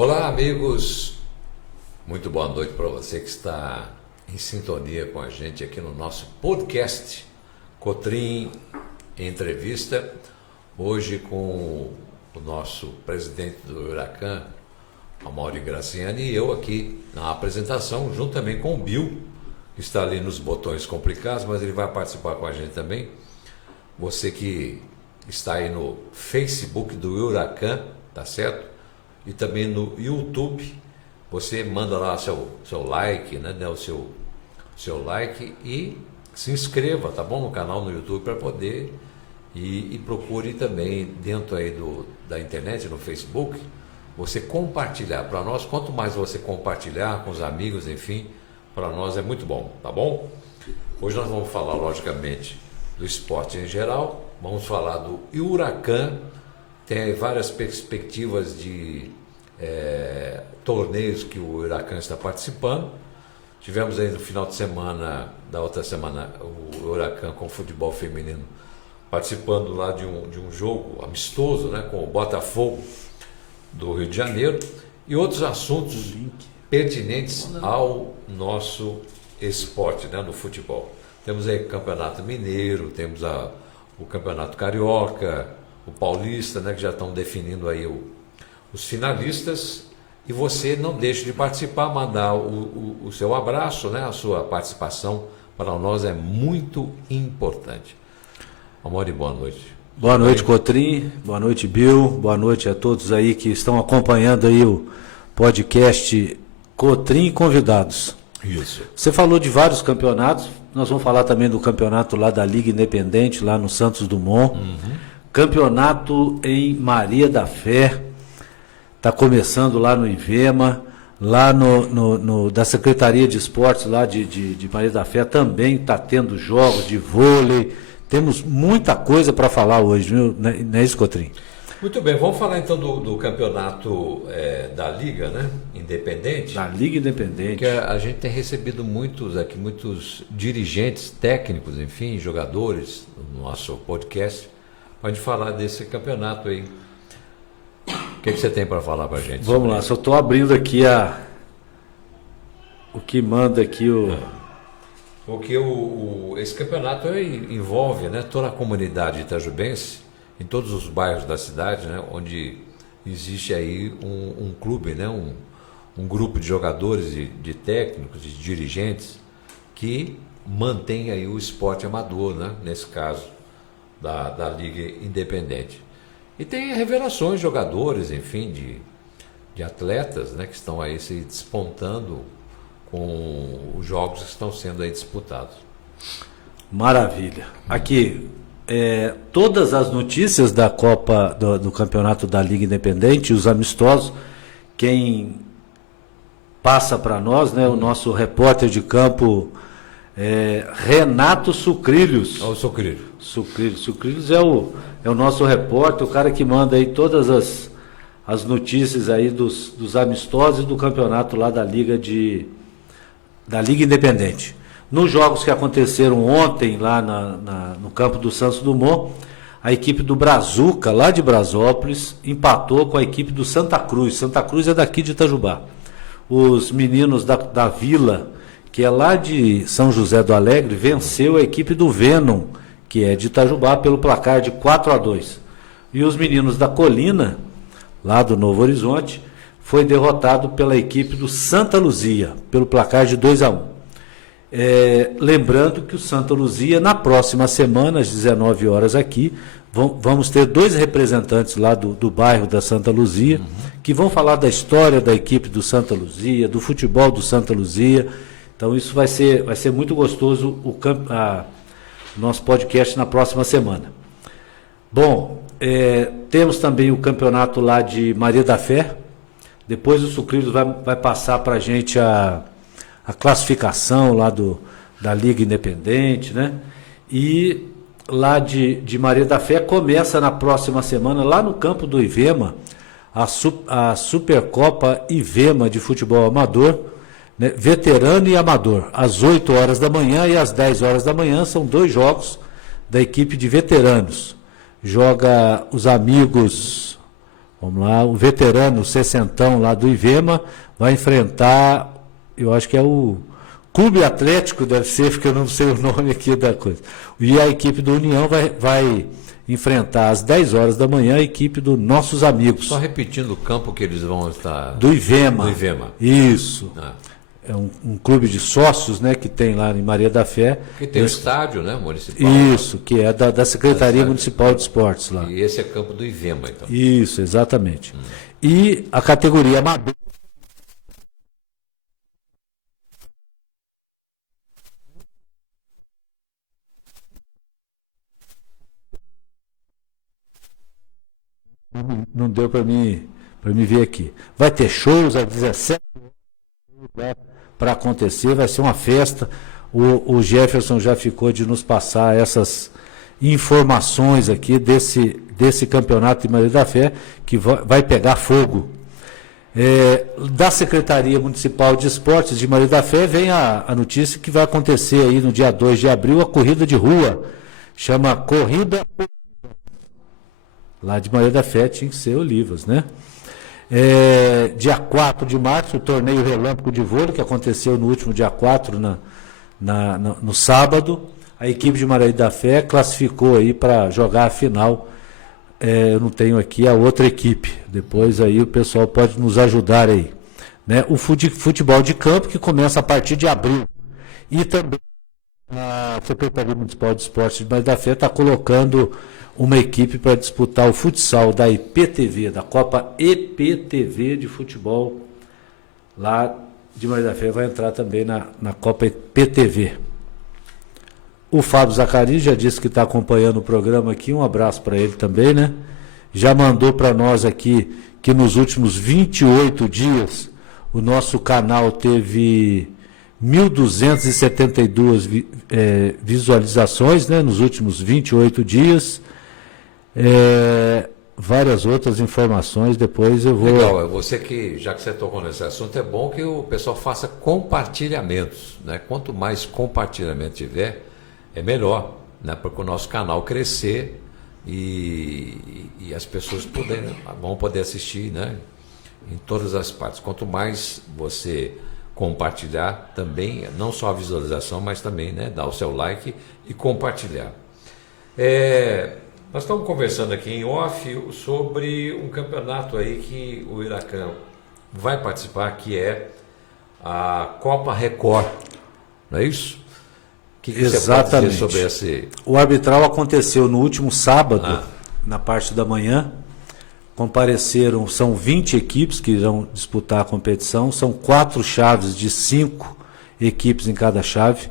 Olá, amigos. Muito boa noite para você que está em sintonia com a gente aqui no nosso podcast Cotrim Entrevista. Hoje com o nosso presidente do Huracan, Amaury Graziani, e eu aqui na apresentação, junto também com o Bill, que está ali nos botões complicados, mas ele vai participar com a gente também. Você que está aí no Facebook do Huracan, tá certo? E também no YouTube, você manda lá seu like, né? Dá o seu like e se inscreva, tá bom? No canal no YouTube para poder e procure também dentro aí da internet, no Facebook, você compartilhar. Para nós, quanto mais você compartilhar com os amigos, enfim, para nós é muito bom, tá bom? Hoje nós vamos falar, logicamente, do esporte em geral, vamos falar do Huracan. Tem várias perspectivas de torneios que o Huracan está participando. Tivemos aí no final de semana, da outra semana, o Huracan com futebol feminino participando lá de um jogo amistoso, né, com o Botafogo do Rio de Janeiro, e outros assuntos pertinentes ao nosso esporte, né, no futebol. Temos aí o Campeonato Mineiro, temos o Campeonato Carioca, o Paulista, né, que já estão definindo aí os finalistas, e você não deixe de participar, mandar o seu abraço, né, a sua participação para nós é muito importante. Amaury, boa noite. Boa noite, Cotrim, boa noite, Bill, boa noite a todos aí que estão acompanhando aí o podcast Cotrim Convidados. Isso. Você falou de vários campeonatos, nós vamos falar também do campeonato lá da Liga Independente, lá no Santos Dumont. Campeonato em Maria da Fé, está começando lá no IVEMA, lá da Secretaria de Esportes lá de Maria da Fé também está tendo jogos de vôlei. Temos muita coisa para falar hoje, viu? Não é isso, Cotrim? Muito bem, vamos falar então do campeonato da Liga, né? Independente. Da Liga Independente. Que a gente tem recebido muitos dirigentes técnicos, enfim, jogadores no nosso podcast, para falar desse campeonato aí. O que você tem para falar para a gente? Vamos lá, só estou abrindo aqui o que manda aqui Porque esse campeonato envolve, né, toda a comunidade itajubense, em todos os bairros da cidade, né, onde existe aí um clube, né, um grupo de jogadores, de técnicos, de dirigentes, que mantém aí o esporte amador, né, nesse caso da Liga Independente. E tem revelações de jogadores, enfim, de atletas, né, que estão aí se despontando com os jogos que estão sendo aí disputados. Maravilha. Aqui, todas as notícias da Copa, do campeonato da Liga Independente, os amistosos, quem passa para nós, né, o nosso repórter de campo, Renato Sucrilhos. O Sucrilhos. Sucrilhos é o nosso repórter, o cara que manda aí todas as notícias aí dos amistosos e do campeonato lá da Liga Independente. Nos jogos que aconteceram ontem lá no campo do Santos Dumont, a equipe do Brazuca, lá de Brasópolis, empatou com a equipe do Santa Cruz. Santa Cruz é daqui de Itajubá. Os meninos da Vila, que é lá de São José do Alegre, venceu a equipe do Venom, que é de Itajubá, pelo placar de 4-2. E os meninos da Colina, lá do Novo Horizonte, foi derrotado pela equipe do Santa Luzia, pelo placar de 2-1. Lembrando que o Santa Luzia, na próxima semana, às 19 horas aqui, vamos ter 2 representantes lá do bairro da Santa Luzia, que vão falar da história da equipe do Santa Luzia, do futebol do Santa Luzia. Então isso vai ser muito gostoso nosso podcast na próxima semana. Bom, temos também o campeonato lá de Maria da Fé. Depois o Sucrilhos vai passar para a gente a classificação lá da Liga Independente, né? E lá de Maria da Fé começa na próxima semana, lá no campo do IVEMA, a Supercopa IVEMA de futebol amador, né? Veterano e amador, às 8 horas da manhã e às 10 horas da manhã, são 2 jogos da equipe de veteranos. Joga os amigos Vamos lá, o veterano, o sessentão lá do Ivema, vai enfrentar, eu acho que é o Clube Atlético, deve ser, porque eu não sei o nome aqui da coisa. E a equipe do União vai enfrentar às 10 horas da manhã a equipe dos Nossos Amigos. Só repetindo o campo que eles vão estar... Do Ivema. Do Ivema. Isso. É um clube de sócios, né, que tem lá em Maria da Fé. Que tem o estádio, né, municipal. Isso, que é da Secretaria Municipal de Esportes lá. E esse é campo do Ivema, então. Isso, exatamente. E a categoria amador. Não deu para mim ver aqui. Vai ter shows às 17 horas para acontecer, vai ser uma festa. O Jefferson já ficou de nos passar essas informações aqui desse campeonato de Maria da Fé, que vai pegar fogo. Da Secretaria Municipal de Esportes de Maria da Fé vem a notícia que vai acontecer aí no dia 2 de abril a corrida de rua. Chama Corrida lá de Maria da Fé, tinha que ser Olivas, né? Dia 4 de março, o torneio Relâmpago de Vôlei, que aconteceu no último dia 4, no sábado. A equipe de Maria da Fé classificou aí para jogar a final. Eu não tenho aqui a outra equipe. Depois aí o pessoal pode nos ajudar aí. Né? O futebol de campo, que começa a partir de abril. E também a Secretaria Municipal de Esportes de Maria da Fé está colocando uma equipe para disputar o futsal da IPTV, da Copa EPTV de futebol lá de Maria da Fé, vai entrar também na Copa EPTV. O Fábio Zacarias já disse que está acompanhando o programa aqui, um abraço para ele também, né? Já mandou para nós aqui que nos últimos 28 dias o nosso canal teve 1.272 visualizações, né? Nos últimos 28 dias. Várias outras informações, depois eu vou... Legal, já que você tocou nesse assunto, é bom que o pessoal faça compartilhamentos, né? Quanto mais compartilhamento tiver, é melhor, né? Para o nosso canal crescer e as pessoas vão poder assistir, né? Em todas as partes. Quanto mais você compartilhar também, não só a visualização, mas também, né, dar o seu like e compartilhar. Nós estamos conversando aqui em off sobre um campeonato aí que o Huracan vai participar, que é a Copa Record, não é isso? O que você pode dizer sobre esse... O arbitral aconteceu no último sábado, na parte da manhã. Compareceram, são 20 equipes que irão disputar a competição, são 4 chaves de 5 equipes em cada chave.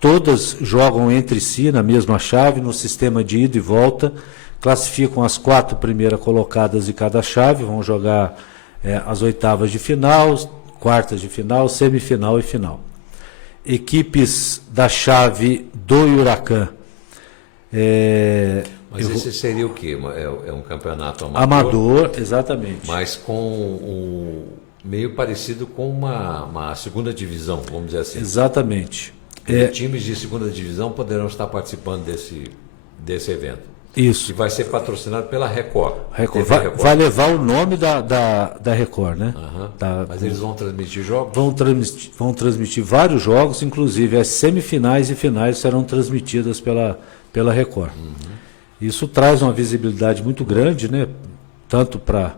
Todas jogam entre si na mesma chave, no sistema de ida e volta, classificam as 4 primeiras colocadas de cada chave, vão jogar as oitavas de final, quartas de final, semifinal e final. Equipes da chave do Huracan. Mas esse seria o quê? É um campeonato amador? Amador, exatamente. Mas com meio parecido com uma segunda divisão, vamos dizer assim. Exatamente. Times de segunda divisão poderão estar participando desse evento. Isso. Que vai ser patrocinado pela Record. Record. Vai levar o nome da Record, né? Mas eles vão transmitir jogos? Vão transmitir vários jogos, inclusive as semifinais e finais serão transmitidas pela Record. Isso traz uma visibilidade muito grande, né? Tanto para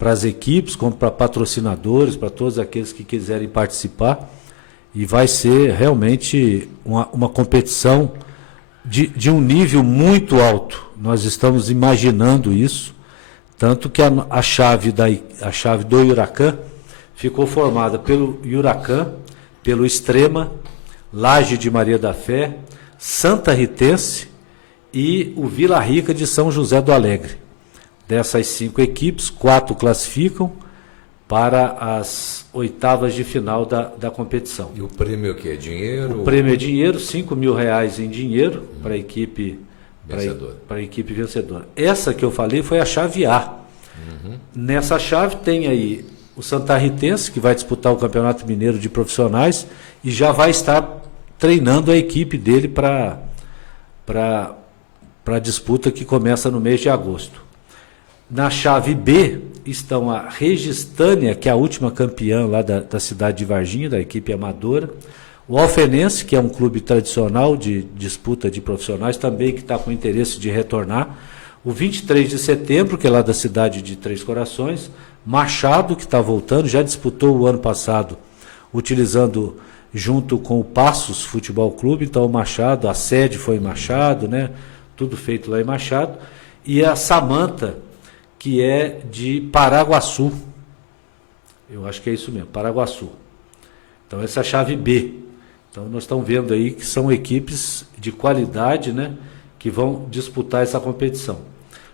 as equipes, como para patrocinadores, para todos aqueles que quiserem participar. E vai ser realmente uma competição de um nível muito alto. Nós estamos imaginando isso, tanto que a chave do Huracan ficou formada pelo Huracan, pelo Extrema, Laje de Maria da Fé, Santa Ritense e o Vila Rica de São José do Alegre. Dessas 5 equipes, 4 classificam para as oitavas de final da competição. E o prêmio é o quê? Dinheiro? O prêmio é dinheiro, R$5.000 em dinheiro para a equipe vencedora. Essa que eu falei foi a chave A. Nessa chave tem aí o Santa Ritense, que vai disputar o Campeonato Mineiro de Profissionais e já vai estar treinando a equipe dele para a disputa que começa no mês de agosto. Na chave B estão a Registânia, que é a última campeã lá da cidade de Varginha, da equipe amadora. O Alfenense, que é um clube tradicional de disputa de profissionais, também que está com interesse de retornar. O 23 de setembro, que é lá da cidade de Três Corações. Machado, que está voltando, já disputou o ano passado, utilizando junto com o Passos Futebol Clube. Então o Machado, a sede foi em Machado, né? Tudo feito lá em Machado. E a Samanta, que é de Paraguaçu. Eu acho que é isso mesmo, Paraguaçu. Então essa é a chave B. Então nós estamos vendo aí que são equipes de qualidade, né, que vão disputar essa competição.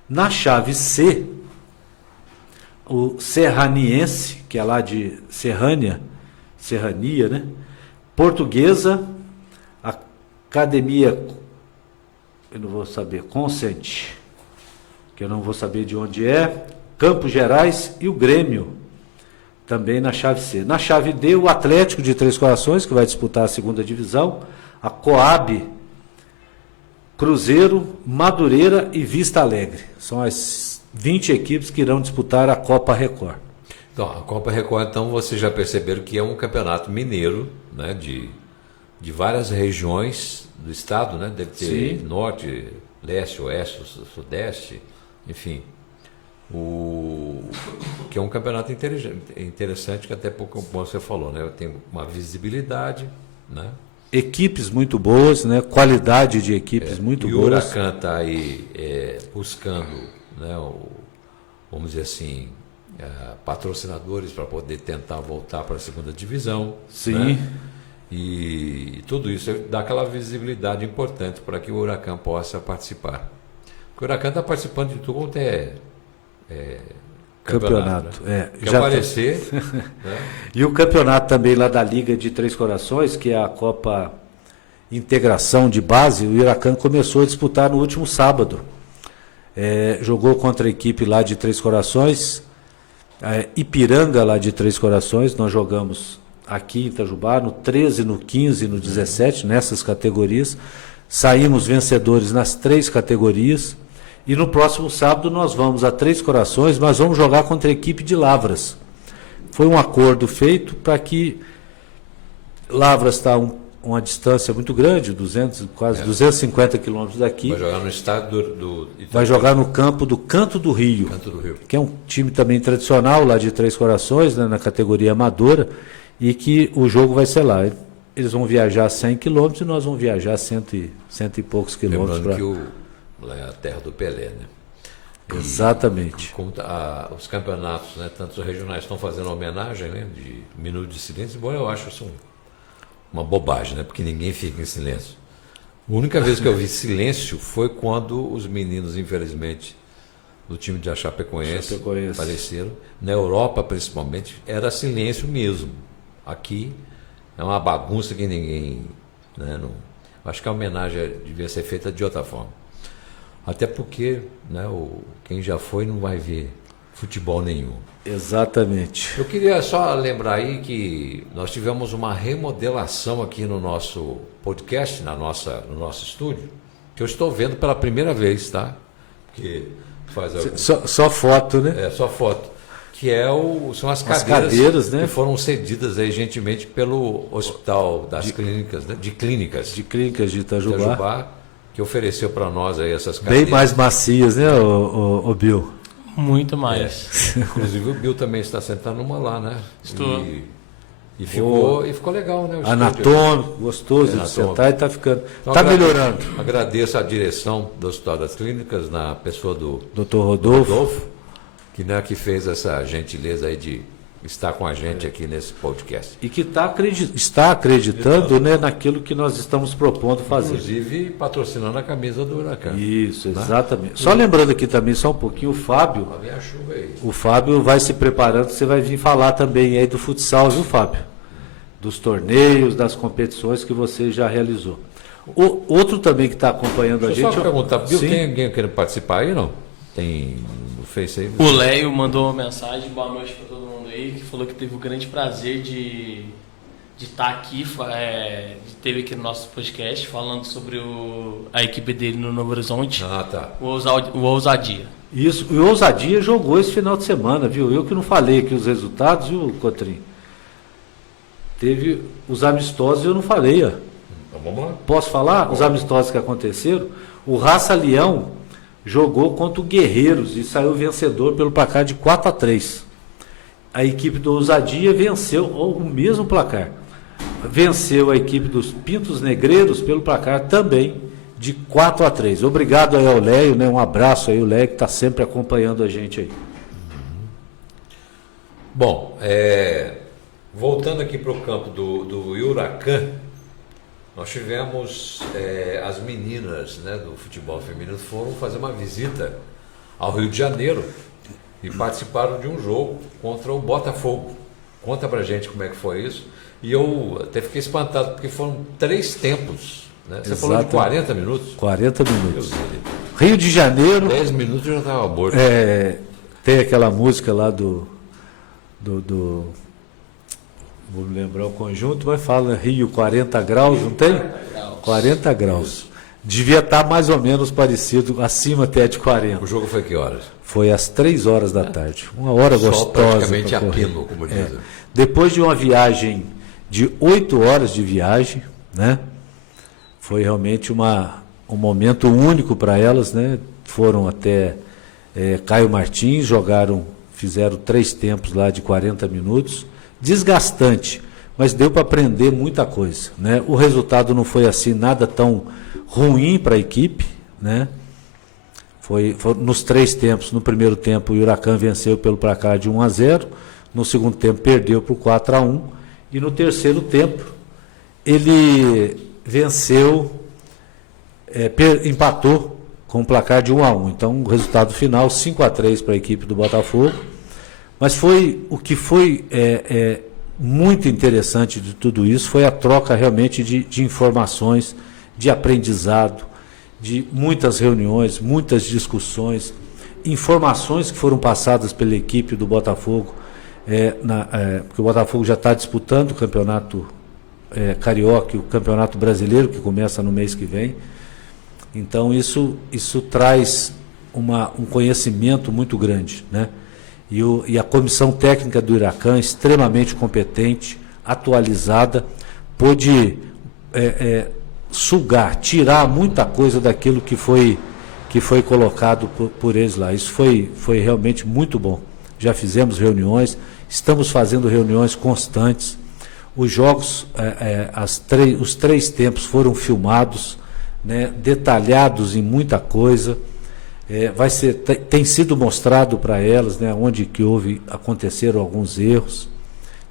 Na chave C, o Serraniense, que é lá de Serrania, né, Portuguesa, Academia, eu não vou saber, Consente, que eu não vou saber de onde é, Campos Gerais e o Grêmio, também na chave C. Na chave D, o Atlético de Três Corações, que vai disputar a segunda divisão, a Coab, Cruzeiro, Madureira e Vista Alegre. São as 20 equipes que irão disputar a Copa Record. Então, a Copa Record, então, vocês já perceberam que é um campeonato mineiro, né, de várias regiões do estado, né? Deve ter Sim. norte, leste, oeste, sudeste, enfim. Que é um campeonato interessante, que até pouco como você falou, né? Tem uma visibilidade, né? Equipes muito boas, né? Qualidade de equipes muito e boas. O Huracan está aí buscando, né, vamos dizer assim, patrocinadores para poder tentar voltar para a segunda divisão. Sim. Né? E tudo isso dá aquela visibilidade importante para que o Huracan possa participar. Porque o Huracan está participando de tudo quanto campeonato. Né? Quer já aparecer. Né? E o campeonato também lá da Liga de Três Corações, que é a Copa Integração de Base, o Huracan começou a disputar no último sábado. Jogou contra a equipe lá de Três Corações, Ipiranga lá de Três Corações. Nós jogamos aqui em Itajubá no 13, no 15 e no 17, nessas categorias. Saímos vencedores nas 3 categorias. E no próximo sábado nós vamos a Três Corações, mas vamos jogar contra a equipe de Lavras. Foi um acordo feito para que Lavras está uma distância muito grande, 250 quilômetros daqui. Vai jogar no estado vai jogar no campo do Canto do Rio, que é um time também tradicional lá de Três Corações, né, na categoria amadora, e que o jogo vai ser lá. Eles vão viajar 100 quilômetros e nós vamos viajar cento e poucos quilômetros. Lembrando que lá é a terra do Pelé, né? Exatamente. Os campeonatos, né, tanto os regionais, estão fazendo homenagem, né, de minuto de silêncio, embora eu acho isso uma bobagem, né, porque ninguém fica em silêncio. A única vez que eu vi silêncio foi quando os meninos, infelizmente, do time de Chapecoense faleceram. Na Europa, principalmente, era silêncio mesmo. Aqui é uma bagunça que ninguém... Né, acho que a homenagem devia ser feita de outra forma. Até porque, né, quem já foi não vai ver futebol nenhum. Exatamente. Eu queria só lembrar aí que nós tivemos uma remodelação aqui no nosso podcast, no nosso estúdio, que eu estou vendo pela primeira vez, tá? Porque só foto, né? Só foto. Que são as cadeiras, né? Que foram cedidas aí gentilmente pelo Hospital das Clínicas, né? De Clínicas de Itajubá, que ofereceu para nós aí essas cadeiras. Bem mais macias, né, o Bill? Muito mais. Inclusive o Bill também está sentado numa lá, né? Estou. E ficou legal, né? Anatômico, gostoso de sentar e está ficando. Está melhorando. Agradeço a direção do Hospital das Clínicas, na pessoa do Dr. Rodolfo, que fez essa gentileza aí de estar com a gente aqui nesse podcast. E que está acreditando, né, naquilo que nós estamos propondo fazer. Inclusive patrocinando a camisa do Huracan. Isso, exatamente. Né? Só lembrando aqui também, só um pouquinho, o Fábio. A chuva aí. O Fábio vai se preparando, você vai vir falar também aí do futsal, viu, Fábio? Dos torneios, das competições que você já realizou. Outro também que está acompanhando a gente. Só perguntar, Bill, tem alguém querendo participar aí, não? Tem no Face aí? O Léo mandou uma mensagem, boa noite para todo mundo aí, que falou que teve o grande prazer de estar aqui, teve aqui no nosso podcast, falando sobre a equipe dele no Novo Horizonte, Ah, tá. o Ousadia. Isso, e o Ousadia jogou esse final de semana, viu? Eu que não falei aqui os resultados, viu, Cotrim? Teve os amistosos, eu não falei, ó. Então vamos lá. Posso falar? Os amistosos que aconteceram? O Raça Leão jogou contra o Guerreiros e saiu vencedor pelo placar de 4-3. A equipe do Ousadia venceu o mesmo placar. Venceu a equipe dos Pintos Negreiros pelo placar também de 4-3. Obrigado aí ao Léo, né? Um abraço aí, o Léo, que está sempre acompanhando a gente aí. Bom, voltando aqui para o campo do Huracan, nós tivemos as meninas, né, do futebol feminino foram fazer uma visita ao Rio de Janeiro e participaram de um jogo contra o Botafogo. Conta pra gente como é que foi isso. E eu até fiquei espantado, porque foram 3 tempos. Né? Você falou de 40 minutos? 40 minutos. Rio de Janeiro. 10 minutos eu já estava morto. Tem aquela música lá do vou me lembrar o conjunto, mas fala Rio 40 graus, não tem? 40 graus. Devia estar mais ou menos parecido, acima até de 40. O jogo foi que horas? Foi às 3 horas da tarde. Uma hora gostosa. Praticamente a pino, como dizem. Depois de uma viagem de 8 horas de viagem, né? Foi realmente um momento único para elas, né? Foram até Caio Martins, fizeram 3 tempos lá de 40 minutos. Desgastante, mas deu para aprender muita coisa, né? O resultado não foi assim nada tão ruim para a equipe, né? Foi nos 3 tempos. No primeiro tempo o Huracan venceu pelo placar de 1-0, no segundo tempo perdeu por 4-1 e no terceiro tempo ele venceu, empatou com o placar de 1-1. Então o resultado final 5-3 para a equipe do Botafogo. Mas o que foi muito interessante de tudo isso foi a troca realmente de informações, de aprendizado, de muitas reuniões, muitas discussões, informações que foram passadas pela equipe do Botafogo, porque o Botafogo já está disputando o campeonato carioca e o campeonato brasileiro, que começa no mês que vem. Então isso traz um conhecimento muito grande, né? E a comissão técnica do Huracan, extremamente competente, atualizada, pôde sugar, tirar muita coisa daquilo que foi colocado por eles lá. Isso foi realmente muito bom. Já fizemos reuniões, estamos fazendo reuniões constantes. Os jogos, os 3 tempos foram filmados, né, detalhados em muita coisa. Tem sido mostrado para elas, né, onde que aconteceram alguns erros.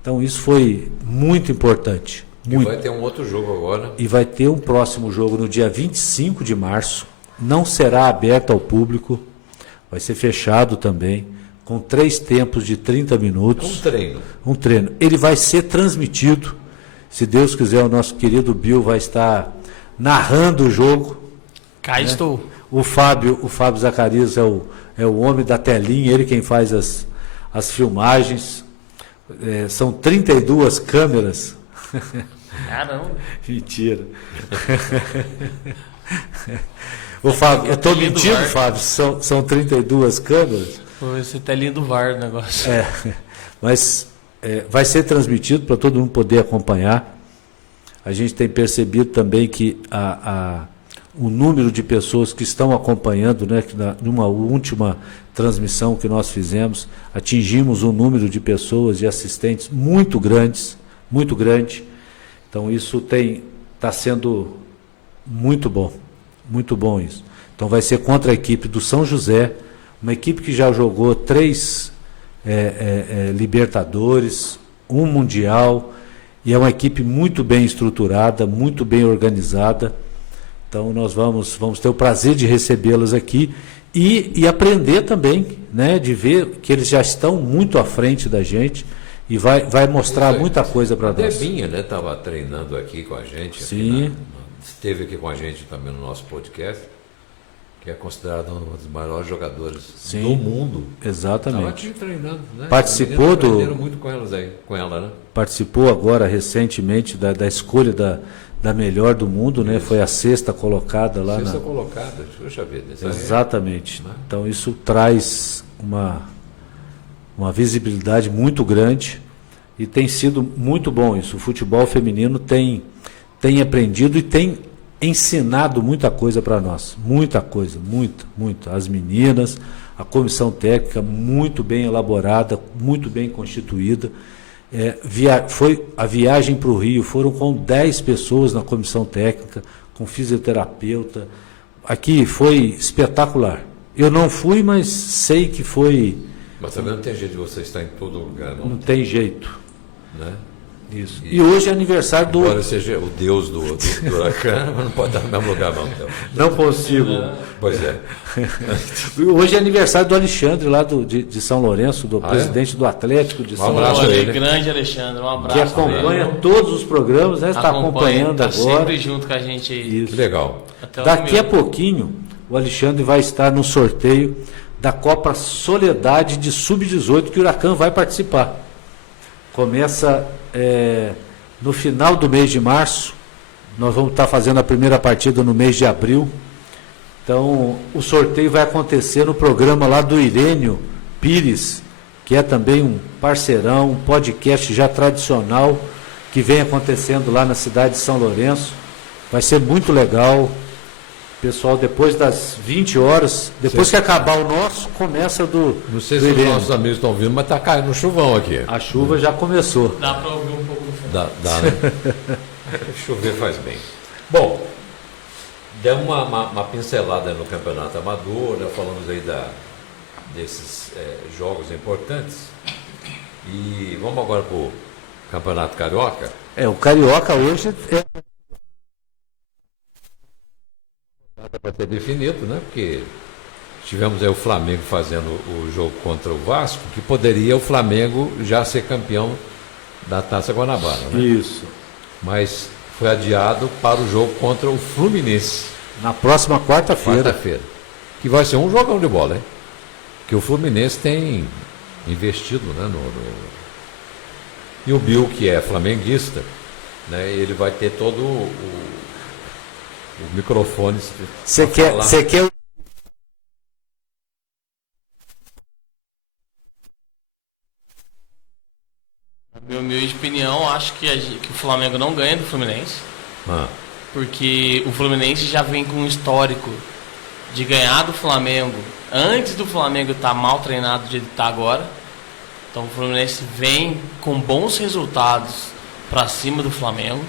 Então isso foi muito importante. Muito. E vai ter um outro jogo agora. E vai ter um próximo jogo no dia 25 de março. Não será aberto ao público, vai ser fechado também, com 3 tempos de 30 minutos. Um treino. Ele vai ser transmitido. Se Deus quiser, o nosso querido Bill vai estar narrando o jogo. Cá estou. O Fábio Zacarias é o homem da telinha, ele quem faz as filmagens. São 32 câmeras. Caramba. Mentira. Ô, Fábio, eu estou mentindo, Fábio? São 32 câmeras. Você telinha do VAR o negócio. Mas vai ser transmitido para todo mundo poder acompanhar. A gente tem percebido também que o número de pessoas que estão acompanhando, né, que numa última transmissão que nós fizemos, atingimos um número de pessoas e assistentes muito grande. Então isso está sendo muito bom isso. Então vai ser contra a equipe do São José, uma equipe que já jogou 3 Libertadores, 1 Mundial, e é uma equipe muito bem estruturada, muito bem organizada. Então nós vamos ter o prazer de recebê-las aqui e aprender também, né, de ver que eles já estão muito à frente da gente e vai mostrar muita coisa para nós. A Debinha, né, estava treinando aqui com a gente. Sim. Esteve aqui com a gente também no nosso podcast, que é considerado um dos maiores jogadores do mundo. Exatamente. Estava aqui treinando, né? Participou aprenderam muito com ela, né? Participou agora recentemente da escolha da melhor do mundo, né? Foi a sexta colocada lá Sexta colocada, puxa vida. Exatamente. Então isso traz uma visibilidade muito grande e tem sido muito bom isso. O futebol feminino tem aprendido e tem ensinado muita coisa para nós. Muita coisa, muita. As meninas, a comissão técnica muito bem elaborada, muito bem constituída. Foi a viagem para o Rio, foram com 10 pessoas na comissão técnica, com fisioterapeuta. Aqui foi espetacular. Eu não fui, mas sei que foi... Mas também não tem jeito de você estar em todo lugar, não? Não tem jeito. Né? Isso. E hoje é aniversário do... Agora seja o deus do huracão, mas não pode estar no mesmo lugar, não. Então. Não consigo. Pois é. Hoje é aniversário do Alexandre, lá de São Lourenço, do presidente do Atlético de São abraço Lourenço. a ele. Grande Alexandre, um abraço. Que acompanha todos os programas, né? Está acompanhando tá agora. sempre junto com a gente aí. Que legal. Daqui a pouquinho, o Alexandre vai estar no sorteio da Copa Soledade de Sub-18, que o Huracan vai participar. Começa no final do mês de março. Nós vamos estar fazendo a primeira partida no mês de abril. Então, o sorteio vai acontecer no programa lá do Irênio Pires, que é também um parceirão, um podcast já tradicional, que vem acontecendo lá na cidade de São Lourenço. Vai ser muito legal. Pessoal, depois das 20 horas, depois que acabar o nosso, começa do Não sei do se os Irênio. nossos amigos estão ouvindo, mas está caindo um chuvão aqui. A chuva já começou. Dá para ouvir um pouco no final. Dá, né? Chover faz bem. Bom, demos uma pincelada no campeonato amador, né? Falamos aí desses jogos importantes. E vamos agora para o campeonato carioca. O Carioca hoje Para ter definido, né? Porque tivemos aí o Flamengo fazendo o jogo contra o Vasco, que poderia o Flamengo já ser campeão da Taça Guanabara, né? Isso. Mas foi adiado para o jogo contra o Fluminense. Na próxima quarta-feira. Que vai ser um jogão de bola, hein? Que o Fluminense tem investido, né? E o Bill, que é flamenguista, né? Ele vai ter todo o microfone. Você quer Na minha humilde opinião, acho que o Flamengo não ganha do Fluminense. Porque o Fluminense já vem com um histórico de ganhar do Flamengo antes do Flamengo estar mal treinado de ele estar agora. Então o Fluminense vem com bons resultados para cima do Flamengo.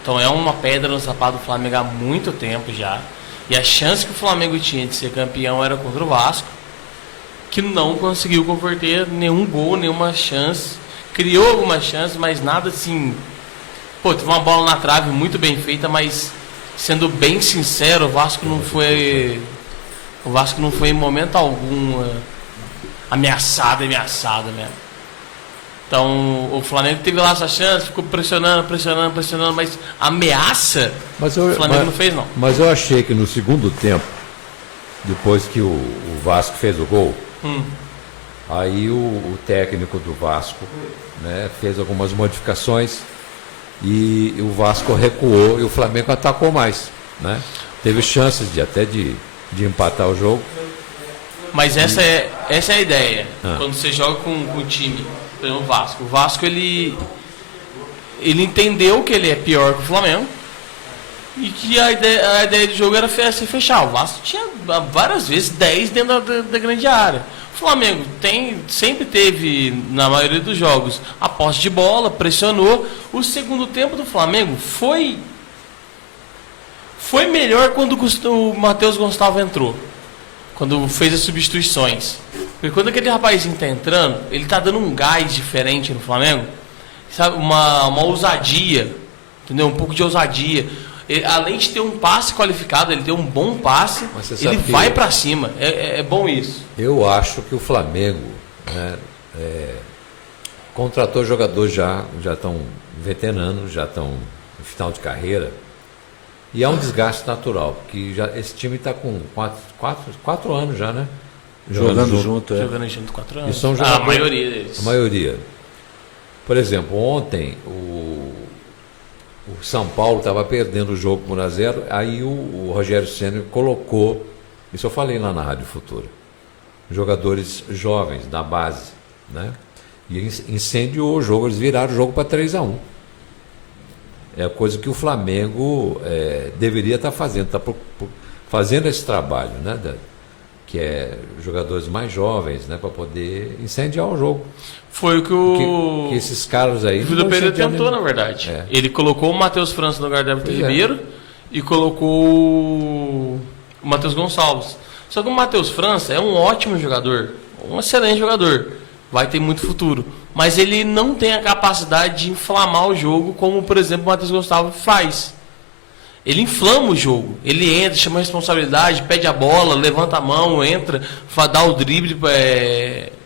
Então é uma pedra no sapato do Flamengo há muito tempo já. E a chance que o Flamengo tinha de ser campeão era contra o Vasco, que não conseguiu converter nenhum gol, nenhuma chance. Criou algumas chances, mas nada assim... teve uma bola na trave muito bem feita, mas sendo bem sincero, o Vasco não foi em momento algum ameaçado mesmo. Então, o Flamengo teve lá essa chance, ficou pressionando, mas ameaça o Flamengo não fez, não. Mas eu achei que no segundo tempo, depois que o Vasco fez o gol, aí o técnico do Vasco, né, fez algumas modificações e o Vasco recuou e o Flamengo atacou mais, né? Teve chances de empatar o jogo. Mas essa é a ideia. Quando você joga com o time, por exemplo, o Vasco ele entendeu que ele é pior que o Flamengo e que a ideia do jogo era se fechar. O Vasco tinha várias vezes 10 dentro da grande área. O Flamengo sempre teve, na maioria dos jogos, a posse de bola, pressionou. O segundo tempo do Flamengo foi melhor quando o Matheus Gonçalves entrou. Quando fez as substituições. Porque quando aquele rapazinho está entrando, ele está dando um gás diferente no Flamengo. Sabe, uma ousadia. Entendeu? Um pouco de ousadia. Além de ter um passe qualificado, ele tem um bom passe, ele vai para cima. É bom isso. Eu acho que o Flamengo, né, contratou jogadores já estão veteranos, já estão no final de carreira. E é um desgaste natural, porque esse time está com 4 anos já, né? Jogando junto. Jogando junto 4 anos. E são a maioria deles. A maioria. Por exemplo, ontem o São Paulo estava perdendo o jogo por 1-0, aí o Rogério Ceni colocou, isso eu falei lá na Rádio Futura, jogadores jovens da base, né? E incendiou o jogo, eles viraram o jogo para 3-1. É a coisa que o Flamengo deveria estar fazendo, está fazendo esse trabalho, né? Que é jogadores mais jovens, né? Para poder incendiar o jogo. Foi o que que esses caras aí. O Vitor Pereira tentou, na verdade. Ele colocou o Matheus França no lugar do Everton Ribeiro e colocou o Matheus Gonçalves. Só que o Matheus França é um ótimo jogador, um excelente jogador, vai ter muito futuro. Mas ele não tem a capacidade de inflamar o jogo como, por exemplo, o Matheus Gonçalves faz. Ele inflama o jogo, ele entra, chama a responsabilidade, pede a bola, levanta a mão, entra, dá o drible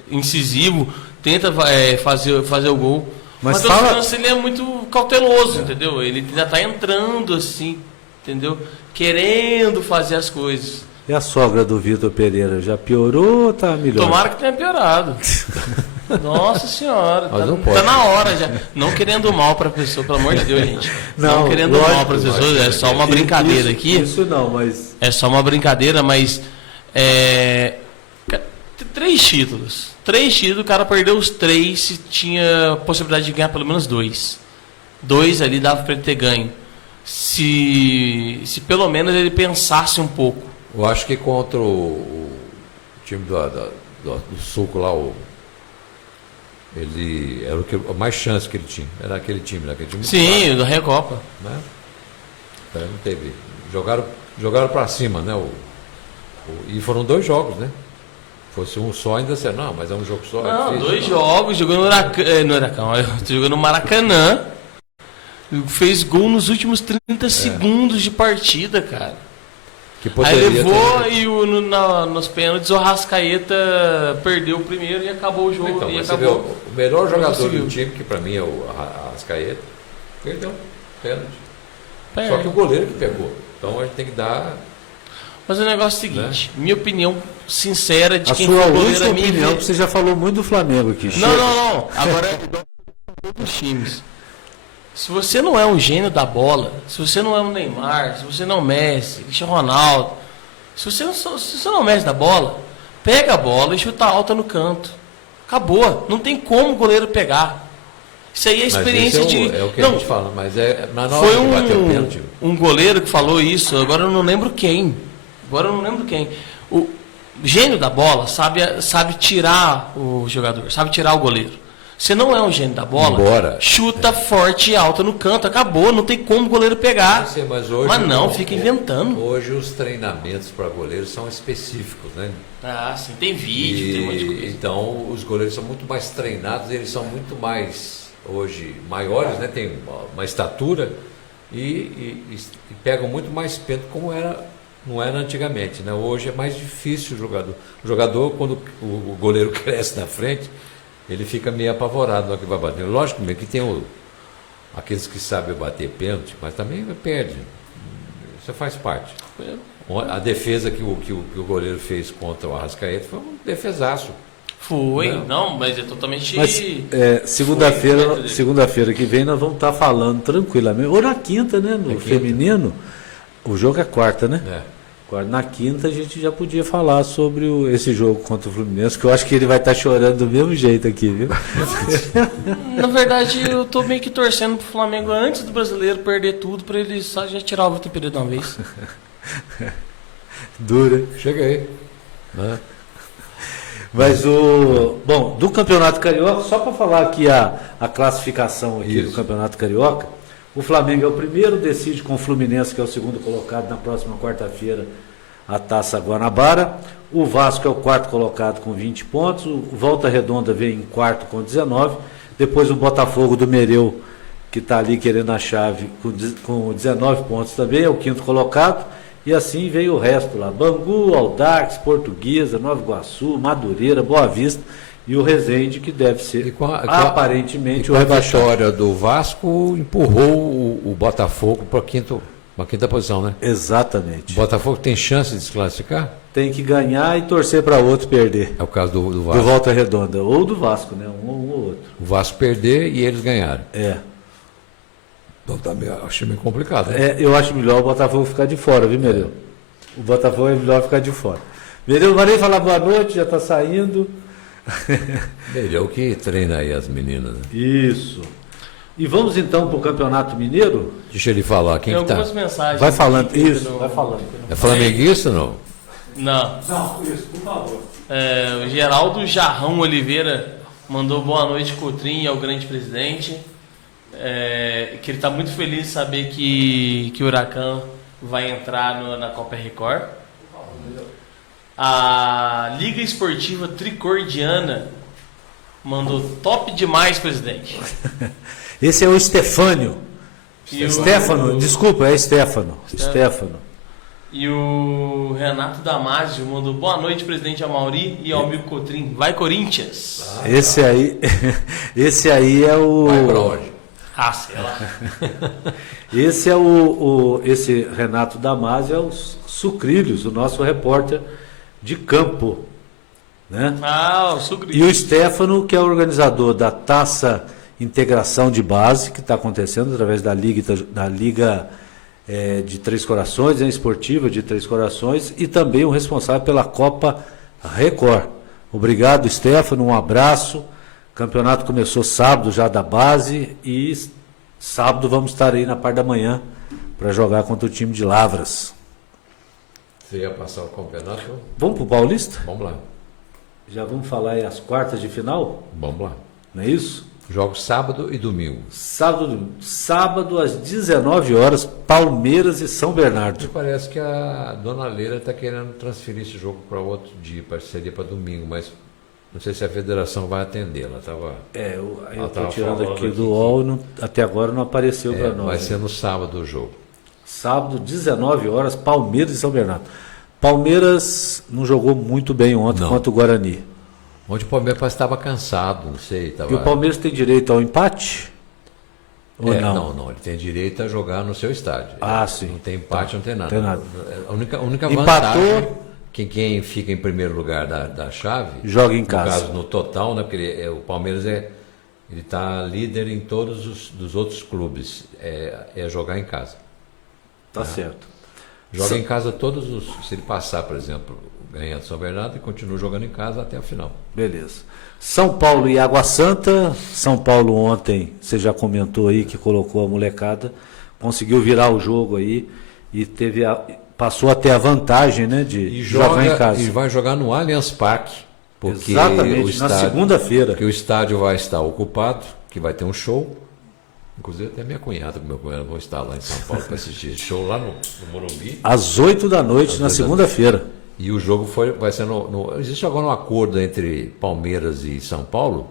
incisivo, tenta fazer o gol. Mas o Matheus França, ele é muito cauteloso, entendeu? Ele ainda está entrando assim, entendeu? Querendo fazer as coisas. E a sogra do Vitor Pereira já piorou ou tá melhor? Tomara que tenha piorado. Nossa senhora, tá na hora já. Não querendo mal para a pessoa, pelo amor de Deus, gente. Não querendo mal para as pessoas, é só uma brincadeira aqui. Isso não, mas... É só uma brincadeira, mas... 3 títulos. 3 títulos, o cara perdeu os 3 se tinha possibilidade de ganhar pelo menos 2. 2 ali dava para ele ter ganho. Se pelo menos ele pensasse um pouco. Eu acho que contra o time do Suco lá, ele era a mais chance que ele tinha. Era aquele time. Sim, do Recopa. Né? Não teve. Jogaram para cima, né? E foram 2 jogos, né? Fosse um só, ainda seria. Não, mas é um jogo só. Não, 2 jogos, jogou no jogou no Maracanã. Fez gol nos últimos 30 segundos de partida, cara. Aí levou e nos pênaltis o Arrascaeta perdeu o primeiro e acabou o jogo. Então, e acabou. O melhor jogador do time, que para mim é o Arrascaeta, perdeu pênalti. Só que o goleiro que pegou. Então a gente tem que dar. Mas o negócio é o seguinte, minha opinião sincera de a quem foi foi o o goleiro última opinião, que você já falou muito do Flamengo aqui. Não. Agora é todos os times. Se você não é um gênio da bola, se você não é um Neymar, se você não é um Messi, Cristiano Ronaldo, se você não é um Messi da bola, pega a bola e chuta alta no canto. Acabou. Não tem como o goleiro pegar. Isso aí é a experiência de... É o que a gente fala, mas foi um goleiro que falou isso, agora eu não lembro quem. O gênio da bola sabe tirar o jogador, sabe tirar o goleiro. Você não é um gênio da bola, chuta forte e alta no canto, acabou, não tem como o goleiro pegar. Mas não, fica inventando. Hoje os treinamentos para goleiros são específicos, né? Ah, sim, tem vídeo, tem um monte de coisa. Então os goleiros são muito mais treinados, eles são muito mais, hoje, maiores, né? Tem uma estatura e pegam muito mais pênalti como não era antigamente, né? Hoje é mais difícil o jogador. O jogador, quando o goleiro cresce na frente, ele fica meio apavorado na hora que vai bater. Lógico que tem aqueles que sabem bater pênalti, mas também perde. Isso faz parte. A defesa que o goleiro fez contra o Arrascaeta foi um defesaço. Mas é totalmente... Mas segunda-feira que vem nós vamos estar falando tranquilamente. Ou na quinta, né? No feminino. O jogo é quarta, né? Na quinta a gente já podia falar sobre esse jogo contra o Fluminense, que eu acho que ele vai estar chorando do mesmo jeito aqui, viu? Na verdade, eu tô meio que torcendo pro Flamengo antes do brasileiro perder tudo, para ele só já tirar o Vitor Pereira de uma vez. Dura. Chega aí. Né? Mas bom, do Campeonato Carioca, só para falar aqui a classificação aqui do Campeonato Carioca, o Flamengo é o primeiro, decide com o Fluminense, que é o segundo colocado, na próxima quarta-feira, a Taça Guanabara. O Vasco é o quarto colocado com 20 pontos. O Volta Redonda vem em quarto com 19. Depois o Botafogo do Mereu, que está ali querendo a chave, com 19 pontos também, é o quinto colocado. E assim veio o resto lá. Bangu, Audax, Portuguesa, Nova Iguaçu, Madureira, Boa Vista e o Resende, que deve ser aparentemente o rebaixado. A vitória do Vasco empurrou o Botafogo para a quinta posição, né? Exatamente. O Botafogo tem chance de se classificar? Tem que ganhar e torcer para outro perder. É o caso do Vasco. Do Volta Redonda, ou do Vasco, né? Um ou outro. O Vasco perder e eles ganharam. Eu também acho meio complicado. Né? Eu acho melhor o Botafogo ficar de fora, viu, Mereu? O Botafogo é melhor ficar de fora. Mereu, não vai nem falar boa noite, já está saindo. Mereu que treina aí as meninas. Né? Isso. E vamos então para o Campeonato Mineiro? Deixa ele falar, quem Tem que tá? algumas mensagens. Vai falando, isso, vai falando. É flamenguista ou não? Não. Não, isso, por favor. O Geraldo Jarrão Oliveira mandou boa noite, Cotrim, ao grande presidente. Que ele está muito feliz de saber que o Huracan vai entrar na Copa Record. A Liga Esportiva Tricordiana mandou top demais, presidente. Esse é o Stefânio. Stefano, desculpa, é Stefano. E o Renato Damasio mandou boa noite, presidente Amauri e ao amigo Cotrim. Vai, Corinthians! Esse aí é o... Vai pra onde? Sei lá. Esse é esse Renato Damasio é o Sucrilhos, o nosso repórter de campo. Né? O Sucrilhos. E o Stefano, que é o organizador da Taça Integração de Base, que está acontecendo através da Liga de Três Corações, esportiva de Três Corações, e também o responsável pela Copa Record. Obrigado, Stefano, um abraço. O campeonato começou sábado já da base e sábado vamos estar aí na parte da manhã para jogar contra o time de Lavras. Você ia passar o campeonato? Vamos para o Paulista? Vamos lá. Já vamos falar aí as quartas de final? Vamos lá. Não é isso? Jogos sábado e domingo. Sábado às 19 horas, Palmeiras e São Bernardo. Me parece que a dona Leila está querendo transferir esse jogo para outro dia, seria para domingo, mas não sei se a federação vai atender. Ela estava. Eu estou tirando aqui do UOL, até agora não apareceu para nós. Vai ser no sábado o jogo. Sábado, 19 horas, Palmeiras e São Bernardo. Palmeiras não jogou muito bem ontem contra o Guarani. Onde o Palmeiras estava cansado, não sei. E o Palmeiras tem direito ao empate? Ou não? Não, ele tem direito a jogar no seu estádio. Sim. Não tem empate, não tem nada. Tem nada. A única Empatou, vantagem que quem fica em primeiro lugar da chave, joga em casa. No caso, no total, né, porque o Palmeiras ele está líder em todos os outros clubes. É jogar em casa. Tá certo. Joga em casa se ele passar, por exemplo, ganha de São Bernardo e continua jogando em casa até a final. Beleza. São Paulo e Água Santa. São Paulo ontem, você já comentou aí que colocou a molecada, conseguiu virar o jogo aí e passou a ter a vantagem, né, de jogar em casa. E vai jogar no Allianz Parque. Porque exatamente, na segunda-feira. Que o estádio vai estar ocupado, que vai ter um show. Inclusive até minha cunhada com meu cunhado vão estar lá em São Paulo para assistir show lá no Morumbi. Às 8 da noite, na segunda-feira. E o jogo vai ser existe agora um acordo entre Palmeiras e São Paulo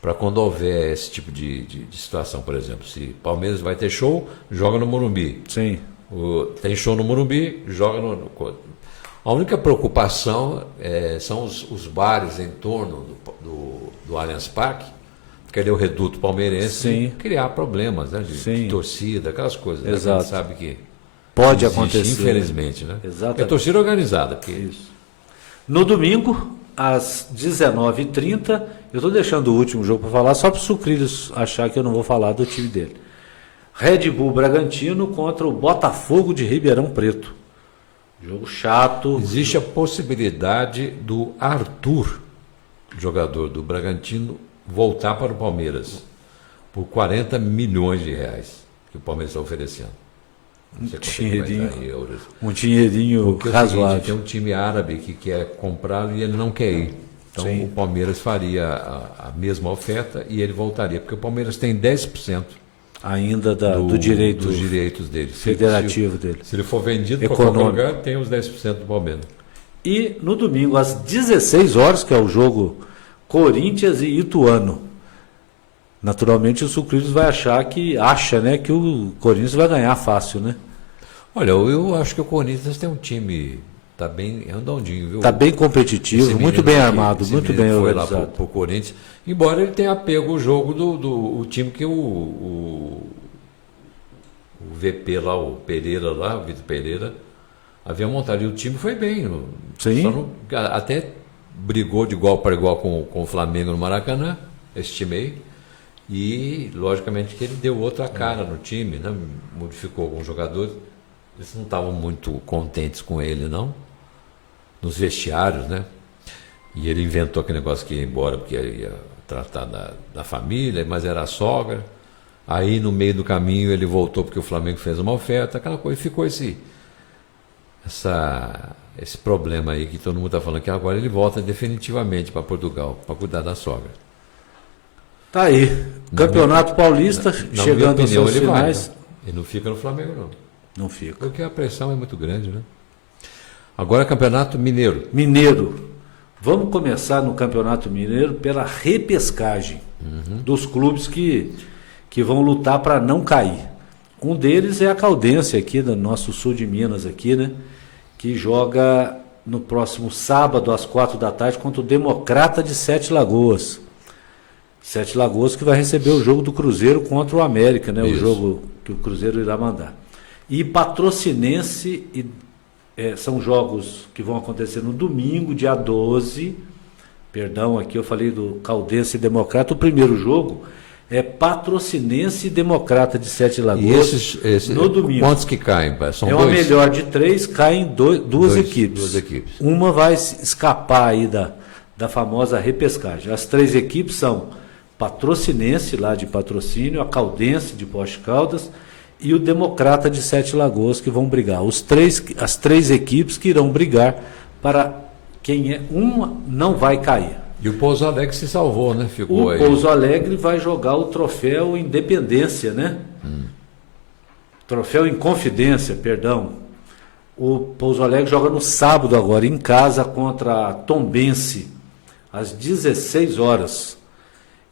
para quando houver esse tipo de situação, por exemplo. Se Palmeiras vai ter show, joga no Morumbi. Sim. Tem show no Morumbi, joga no... A única preocupação são os bares em torno do Allianz Parque, porque ele é o reduto palmeirense, sim, criar problemas, né, de torcida, aquelas coisas. Exato. Né, a gente sabe que pode existe, acontecer. Infelizmente, né? Exatamente. É torcida organizada. Isso. No domingo, às 19h30, eu estou deixando o último jogo para falar, só para o Sucrilhos achar que eu não vou falar do time dele. Red Bull Bragantino contra o Botafogo de Ribeirão Preto. Jogo chato. Existe a possibilidade do Arthur, jogador do Bragantino, voltar para o Palmeiras por 40 milhões de reais que o Palmeiras está oferecendo. Um dinheirinho porque razoável. Tem um time árabe que quer comprá-lo e ele não quer ir. Então o Palmeiras faria a mesma oferta e ele voltaria, porque o Palmeiras tem 10% ainda dos direitos dele. Federativo dele. Se ele for vendido para qualquer lugar, tem os 10% do Palmeiras. E no domingo, às 16 horas, que é o jogo Corinthians e Ituano. Naturalmente o Sucrilhos vai acha, né, que o Corinthians vai ganhar fácil, né? Olha, eu acho que o Corinthians tem um time, tá bem redondinho, viu? Tá bem competitivo, muito bem armado, muito bem organizado. Foi lá pro Corinthians, embora ele tenha pego o jogo do time que o VP lá, o Pereira lá, o Vitor Pereira, havia montado. E o time foi bem. Sim. Até brigou de igual para igual com o Flamengo no Maracanã, esse time aí. E, logicamente, que ele deu outra cara no time, né? Modificou alguns jogadores. Eles não estavam muito contentes com ele, não. Nos vestiários, né? E ele inventou aquele negócio que ia embora porque ia tratar da família, mas era a sogra. Aí, no meio do caminho, ele voltou porque o Flamengo fez uma oferta, aquela coisa. E ficou esse problema aí que todo mundo está falando, que agora ele volta definitivamente para Portugal, para cuidar da sogra. Tá aí. Campeonato Paulista, chegando aos seus finais. Vai, né? Ele não fica no Flamengo, não. Não fica. Porque a pressão é muito grande, né? Agora, Campeonato Mineiro. Mineiro. Vamos começar no Campeonato Mineiro pela repescagem dos clubes que vão lutar para não cair. Um deles é a Caldense aqui, do nosso sul de Minas aqui, né? Que joga no próximo sábado, às 16h contra o Democrata de Sete Lagoas. Sete Lagoas que vai receber o jogo do Cruzeiro contra o América, né? Isso. O jogo que o Cruzeiro irá mandar. E Patrocinense, são jogos que vão acontecer no domingo, dia 12. Perdão, aqui eu falei do Caldense e Democrata. O primeiro jogo é Patrocinense e Democrata de Sete Lagoas no domingo. Quantos que caem? São dois? Uma melhor de 3, caem duas equipes. Duas equipes. Uma vai escapar aí da famosa repescagem. As 3 equipes são Patrocinense, lá de Patrocínio, a Caldense, de Poste Caldas, e o Democrata de Sete Lagoas, que vão brigar. As 3 equipes que irão brigar para quem uma não vai cair. E o Pouso Alegre se salvou, né? Ficou aí. Pouso Alegre vai jogar o troféu Independência, né? Troféu Inconfidência, perdão. O Pouso Alegre joga no sábado agora, em casa, contra a Tombense, às 16h.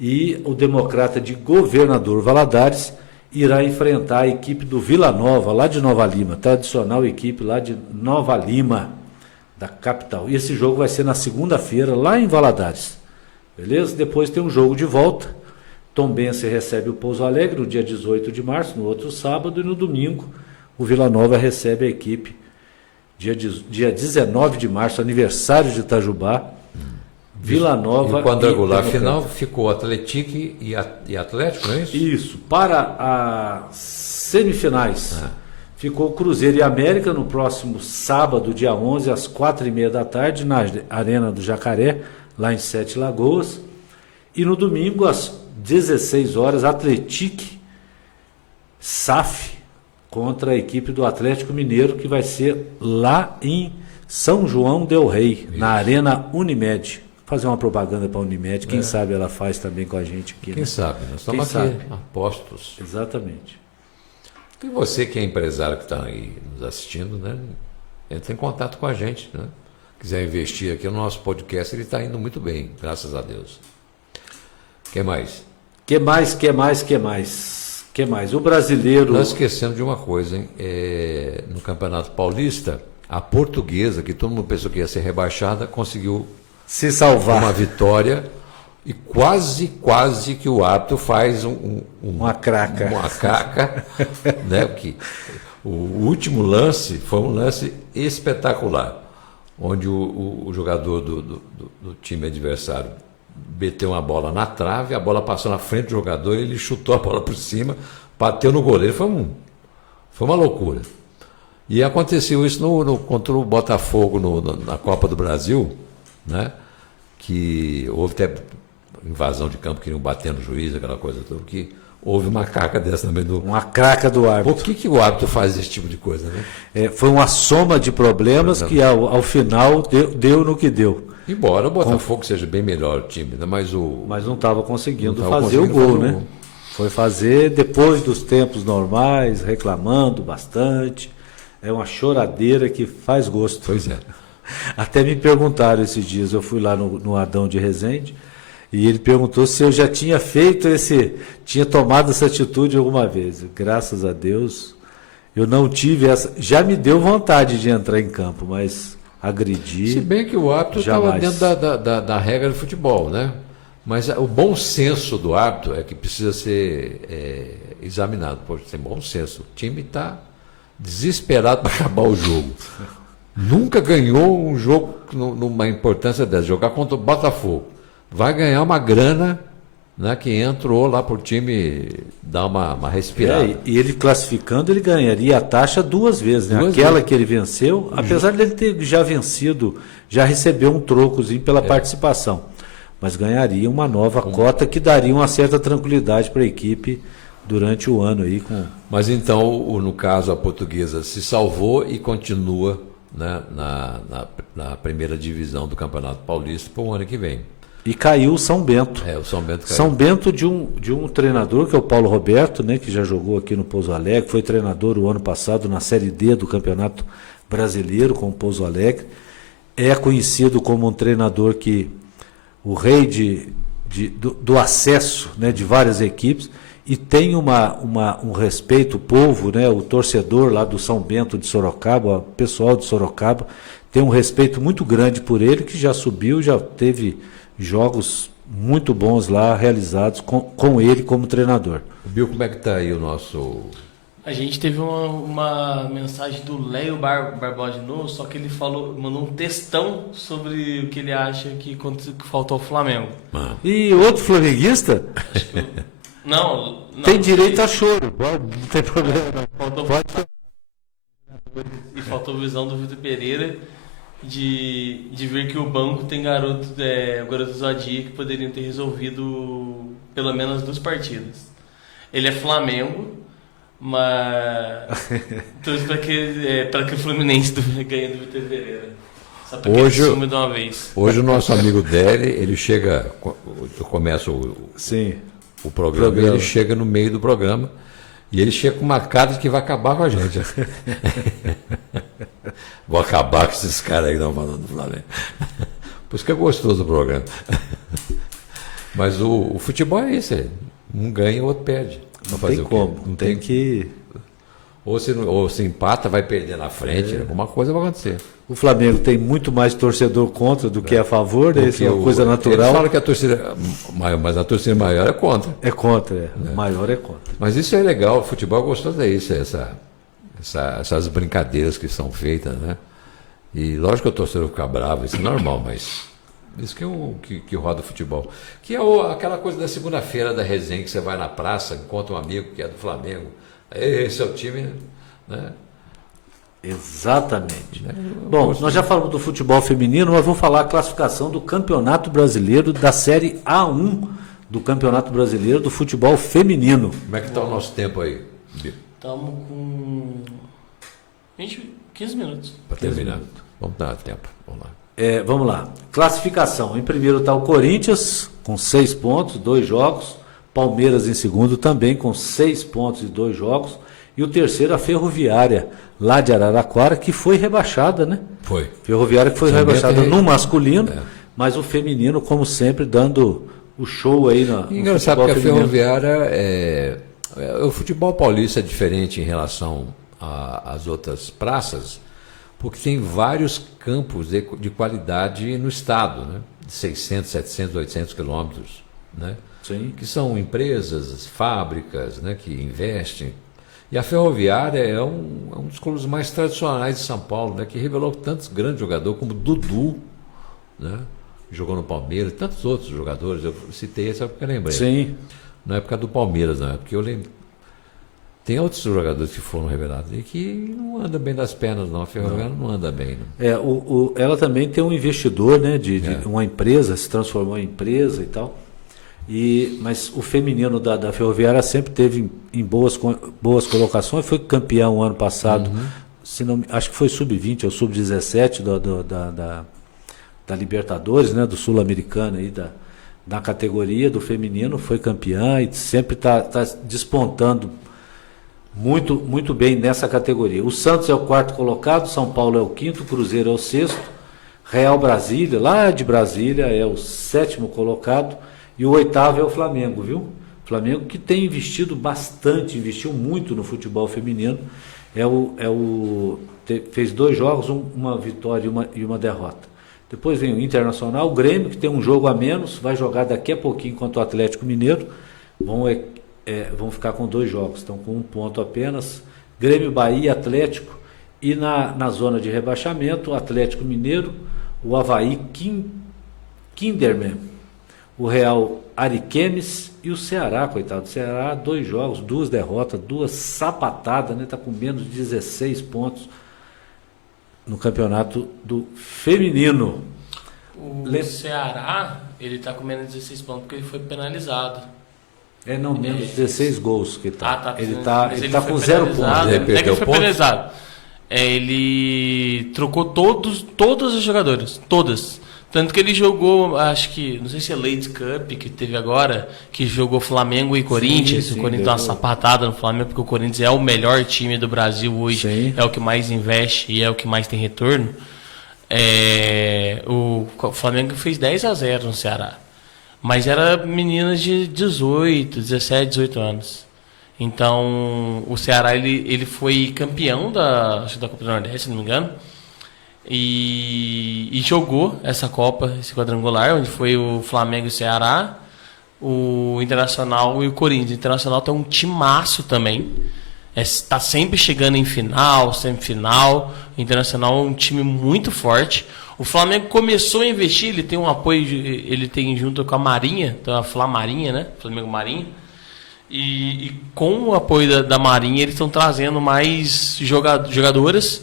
E o Democrata de Governador Valadares irá enfrentar a equipe do Vila Nova, lá de Nova Lima, tradicional equipe lá de Nova Lima, da capital. E esse jogo vai ser na segunda-feira, lá em Valadares. Beleza? Depois tem um jogo de volta. Tombense recebe o Pouso Alegre no dia 18 de março, no outro sábado, e no domingo o Vila Nova recebe a equipe dia 19 de março, aniversário de Itajubá. Vila Nova. E o quadrangular final ficou Atlético e Atlético, não é isso? Isso. Para as semifinais, ficou Cruzeiro e América no próximo sábado, dia 11, às 16h30, na Arena do Jacaré, lá em Sete Lagoas. E no domingo, às 16h, Atlético SAF contra a equipe do Atlético Mineiro, que vai ser lá em São João del Rei, isso, na Arena Unimed. Fazer uma propaganda para a Unimed, quem sabe ela faz também com a gente aqui. Quem sabe, nós estamos aqui apostos. Exatamente. E você que é empresário que está aí nos assistindo, né? Entre em contato com a gente, né? Quiser investir aqui no nosso podcast, ele está indo muito bem, graças a Deus. Que mais? Que mais? O brasileiro... Nós esquecemos de uma coisa, hein? No Campeonato Paulista, a Portuguesa, que todo mundo pensou que ia ser rebaixada, conseguiu se salvar. Uma vitória e quase que o árbitro faz uma craca. Né? Porque o último lance foi um lance espetacular, onde o jogador do time adversário meteu uma bola na trave, a bola passou na frente do jogador, ele chutou a bola por cima, bateu no goleiro, foi uma loucura. E aconteceu isso contra o Botafogo na Copa do Brasil, né? Que houve até invasão de campo, queriam bater no juiz, aquela coisa toda, que houve uma caca dessa também. Uma craca do árbitro. Por que o árbitro faz esse tipo de coisa, né? Foi uma soma de problemas que ao final deu no que deu. Embora o Botafogo seja bem melhor o time, né? Mas não estava conseguindo fazer o gol, né? Foi fazer depois dos tempos normais, reclamando bastante. É uma choradeira que faz gosto. Pois é. Até me perguntaram esses dias, eu fui lá no Adão de Resende, e ele perguntou se eu já tinha tinha tomado essa atitude alguma vez. Graças a Deus, eu não tive essa. Já me deu vontade de entrar em campo, mas agredir. Se bem que o árbitro estava dentro da regra do futebol, né? Mas o bom senso do árbitro é que precisa ser examinado. Pode ter bom senso. O time está desesperado para acabar o jogo. Nunca ganhou um jogo numa importância dessa. Jogar contra o Botafogo. Vai ganhar uma grana né, que entrou lá para o time dar uma respirada. E ele classificando, ele ganharia a taxa 2 vezes, né? Aquela que ele venceu, apesar dele ter já vencido, já recebeu um trocozinho pela participação, mas ganharia uma nova cota que daria uma certa tranquilidade para a equipe durante o ano aí. Mas então, no caso, a Portuguesa se salvou e continua, né, na primeira divisão do Campeonato Paulista para o ano que vem. E caiu o São Bento. O São Bento caiu. São Bento de um treinador, que é o Paulo Roberto, né, que já jogou aqui no Pouso Alegre, foi treinador o ano passado na Série D do Campeonato Brasileiro com o Pouso Alegre. É conhecido como um treinador que o rei do acesso, né, de várias equipes, e tem um respeito, o povo, né, o torcedor lá do São Bento de Sorocaba, o pessoal de Sorocaba, tem um respeito muito grande por ele, que já subiu, já teve jogos muito bons lá realizados com ele como treinador. Bill, como é que está aí o nosso... A gente teve uma mensagem do Léo Barbosa de novo, só que ele mandou um textão sobre o que ele acha que faltou ao Flamengo. E outro flamenguista? Não. Tem direito a choro, não tem problema. Faltou visão do Vitor Pereira de ver que o banco tem garotos do Adia que poderiam ter resolvido pelo menos 2 partidas. Ele é Flamengo, mas torço para que o Fluminense ganhe do Vitor Pereira. Só para que ele sume de uma vez. Hoje o nosso amigo Deli, ele chega, eu começo o programa, e ele chega no meio do programa e ele chega com uma cara de que vai acabar com a gente. Vou acabar com esses caras aí que estão falando do Flamengo. Por isso que é gostoso o programa. Mas o futebol é isso, um ganha e o outro perde. Não tem como, não tem que... Ou se empata, vai perder na frente, alguma coisa vai acontecer. O Flamengo tem muito mais torcedor contra do que a favor, né? Isso é uma coisa natural. Eles falam que a torcida maior, mas a torcida maior é contra. É contra, O maior é contra. Mas isso é legal, o futebol é gostoso, é isso, essas brincadeiras que são feitas, né? E lógico que o torcedor fica bravo, isso é normal, mas isso que roda o futebol. Que é aquela coisa da segunda-feira da resenha, que você vai na praça, encontra um amigo que é do Flamengo, esse é o time, né? Exatamente. Bom, nós já falamos do futebol feminino, mas vamos falar a classificação do Campeonato Brasileiro da Série A1 do Campeonato Brasileiro do Futebol Feminino. Como é que está o nosso tempo aí? Estamos com 15 minutos. Para terminar. Vamos dar tempo. Vamos lá. Vamos lá. Classificação. Em primeiro está o Corinthians, com 6 pontos, 2 jogos. Palmeiras em segundo também, com 6 pontos e 2 jogos. E o terceiro, a Ferroviária, lá de Araraquara, que foi rebaixada, né? Foi. Ferroviária que foi rebaixada no masculino, mas o feminino, como sempre, dando o show aí no engraçado que a Ferroviária o futebol paulista é diferente em relação às outras praças, porque tem vários campos de qualidade no estado, né? De 600, 700, 800 quilômetros, né? Sim. Que são empresas, fábricas, né, que investem. E a Ferroviária é um dos clubes mais tradicionais de São Paulo, né, que revelou tantos grandes jogadores como Dudu, né, que jogou no Palmeiras, tantos outros jogadores. Eu citei essa porque eu lembrei. Sim. Na época do Palmeiras, né, porque eu lembro. Tem outros jogadores que foram revelados e que não andam bem das pernas, não. A Ferroviária não anda bem. Não. Ela também tem um investidor, né, de uma empresa, se transformou em empresa e tal. Mas o feminino da Ferroviária sempre teve em boas colocações, foi campeão o ano passado, acho que foi sub-20 ou sub-17 da Libertadores, né, do Sul-Americano aí, da categoria do feminino, foi campeã e sempre está despontando muito, muito bem nessa categoria. O Santos é o 4º colocado, São Paulo é o 5º, Cruzeiro é o 6º, Real Brasília, lá de Brasília, é o 7º colocado. E o 8º é o Flamengo, viu? Flamengo que tem investiu muito no futebol feminino. Fez 2 jogos, uma vitória e uma derrota. Depois vem o Internacional, o Grêmio, que tem um jogo a menos, vai jogar daqui a pouquinho contra o Atlético Mineiro. Vão ficar com 2 jogos, estão com 1 ponto apenas. Grêmio, Bahia, Atlético. E na zona de rebaixamento, o Atlético Mineiro, o Avaí, Kinderman. o Real Ariquemes e o Ceará, coitado. O Ceará, 2 jogos, 2 derrotas, 2 sapatadas, né? Está com menos de 16 pontos no campeonato do feminino. O Ceará, ele está com menos de 16 pontos porque ele foi penalizado. Não, menos de 16 gols que está. Tá. Ele está com 0 pontos. Ele é que ele foi penalizado. Ele trocou todas as jogadoras, todas. Tanto que ele jogou, acho que, não sei se é Ladies Cup que teve agora, que jogou Flamengo e Corinthians. Sim, o Corinthians deu uma sapatada no Flamengo, porque o Corinthians é o melhor time do Brasil hoje. Sim. É o que mais investe e é o que mais tem retorno. O Flamengo fez 10-0 no Ceará. Mas era meninas de 18, 17, 18 anos. Então, o Ceará ele foi campeão da Copa do Nordeste, se não me engano. E jogou essa Copa, esse quadrangular, onde foi o Flamengo e o Ceará, o Internacional e o Corinthians. O Internacional tem um timaço também. Está sempre chegando em final, semifinal. O Internacional é um time muito forte. O Flamengo começou a investir, ele tem um apoio, ele tem junto com a Marinha, então a Flamarinha, né? Flamengo Marinha. E com o apoio da Marinha, eles estão trazendo mais jogadoras